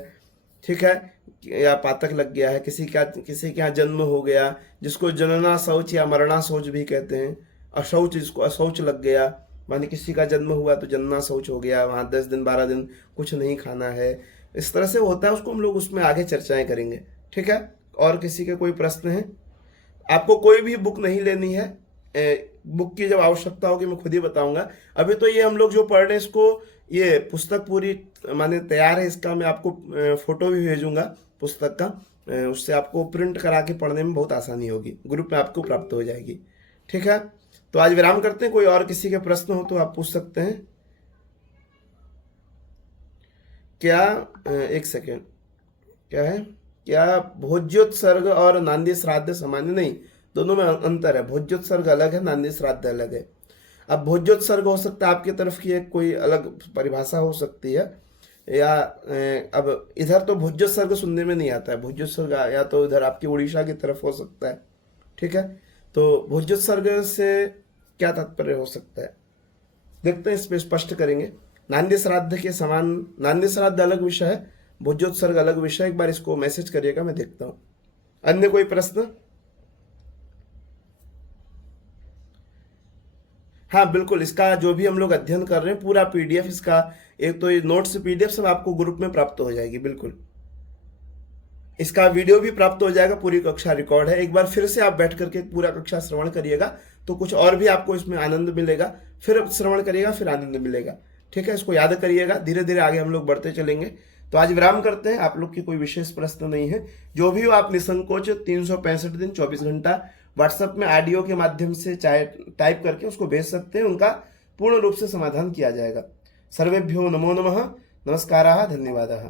ठीक है, या पातक लग गया है। किसी के यहाँ जन्म हो गया, जिसको जनना शौच या मरना शौच भी कहते हैं। अशौच, जिसको अशौच लग गया, माने किसी का जन्म हुआ तो जनना शौच हो गया, वहाँ 10 दिन 12 दिन कुछ नहीं खाना है, इस तरह से होता है। उसको हम लोग उसमें आगे चर्चाएं करेंगे, ठीक है। और किसी के कोई प्रश्न है। आपको कोई भी बुक नहीं लेनी है, बुक की जब आवश्यकता होगी मैं खुद ही बताऊंगा। अभी तो ये हम लोग जो पढ़ रहे हैं इसको, ये पुस्तक पूरी माने तैयार है, इसका मैं आपको फोटो भी भेजूंगा पुस्तक का, उससे आपको प्रिंट करा के पढ़ने में बहुत आसानी होगी, ग्रुप में आपको प्राप्त हो जाएगी, ठीक है। तो आज विराम करते हैं। कोई और किसी के प्रश्न हो तो आप पूछ सकते हैं। क्या एक सेकेंड, क्या है, क्या भोज्योत्सर्ग और नांदी श्राद्ध सामान्य नहीं, दोनों में अंतर है। भोज्योत्सर्ग अलग है, नांदी श्राद्ध अलग है। अब भोज्योत्सर्ग हो सकता है आपकी तरफ की एक कोई अलग परिभाषा हो सकती है, या अब इधर तो भोज्योत्सर्ग सुनने में नहीं आता है। भोज्योत्सर्ग या तो इधर आपकी उड़ीसा की तरफ हो सकता है, ठीक है। तो भोज्योत्सर्ग से क्या तात्पर्य हो सकता है, देखते हैं, इस पे स्पष्ट करेंगे। नांदी श्राद्ध के समान, नांदी श्राद्ध अलग विषय है, भोज्योत्सर्ग अलग विषय। एक बार इसको मैसेज करिएगा, मैं देखता हूं। अन्य कोई प्रश्न। हाँ बिल्कुल, इसका जो भी हम लोग अध्ययन कर रहे हैं पूरा पीडीएफ, इसका एक तो ये नोट्स पीडीएफ सब आपको ग्रुप में प्राप्त हो जाएगी, बिल्कुल। इसका वीडियो भी प्राप्त हो जाएगा, पूरी कक्षा रिकॉर्ड है। एक बार फिर से आप बैठ करके पूरा कक्षा श्रवण करिएगा तो कुछ और भी आपको इसमें आनंद मिलेगा, फिर श्रवण करिएगा फिर आनंद मिलेगा, ठीक है। इसको याद करिएगा, धीरे धीरे आगे हम लोग बढ़ते चलेंगे। तो आज विराम करते हैं। आप लोग की कोई विशेष प्रश्न नहीं है, जो भी हो आप निसंकोच 365 दिन 24 घंटा व्हाट्सएप में ऑडियो के माध्यम से चाहे टाइप करके उसको भेज सकते हैं, उनका पूर्ण रूप से समाधान किया जाएगा। सर्वेभ्यो नमो नमः, नमस्काराः, धन्यवादाः।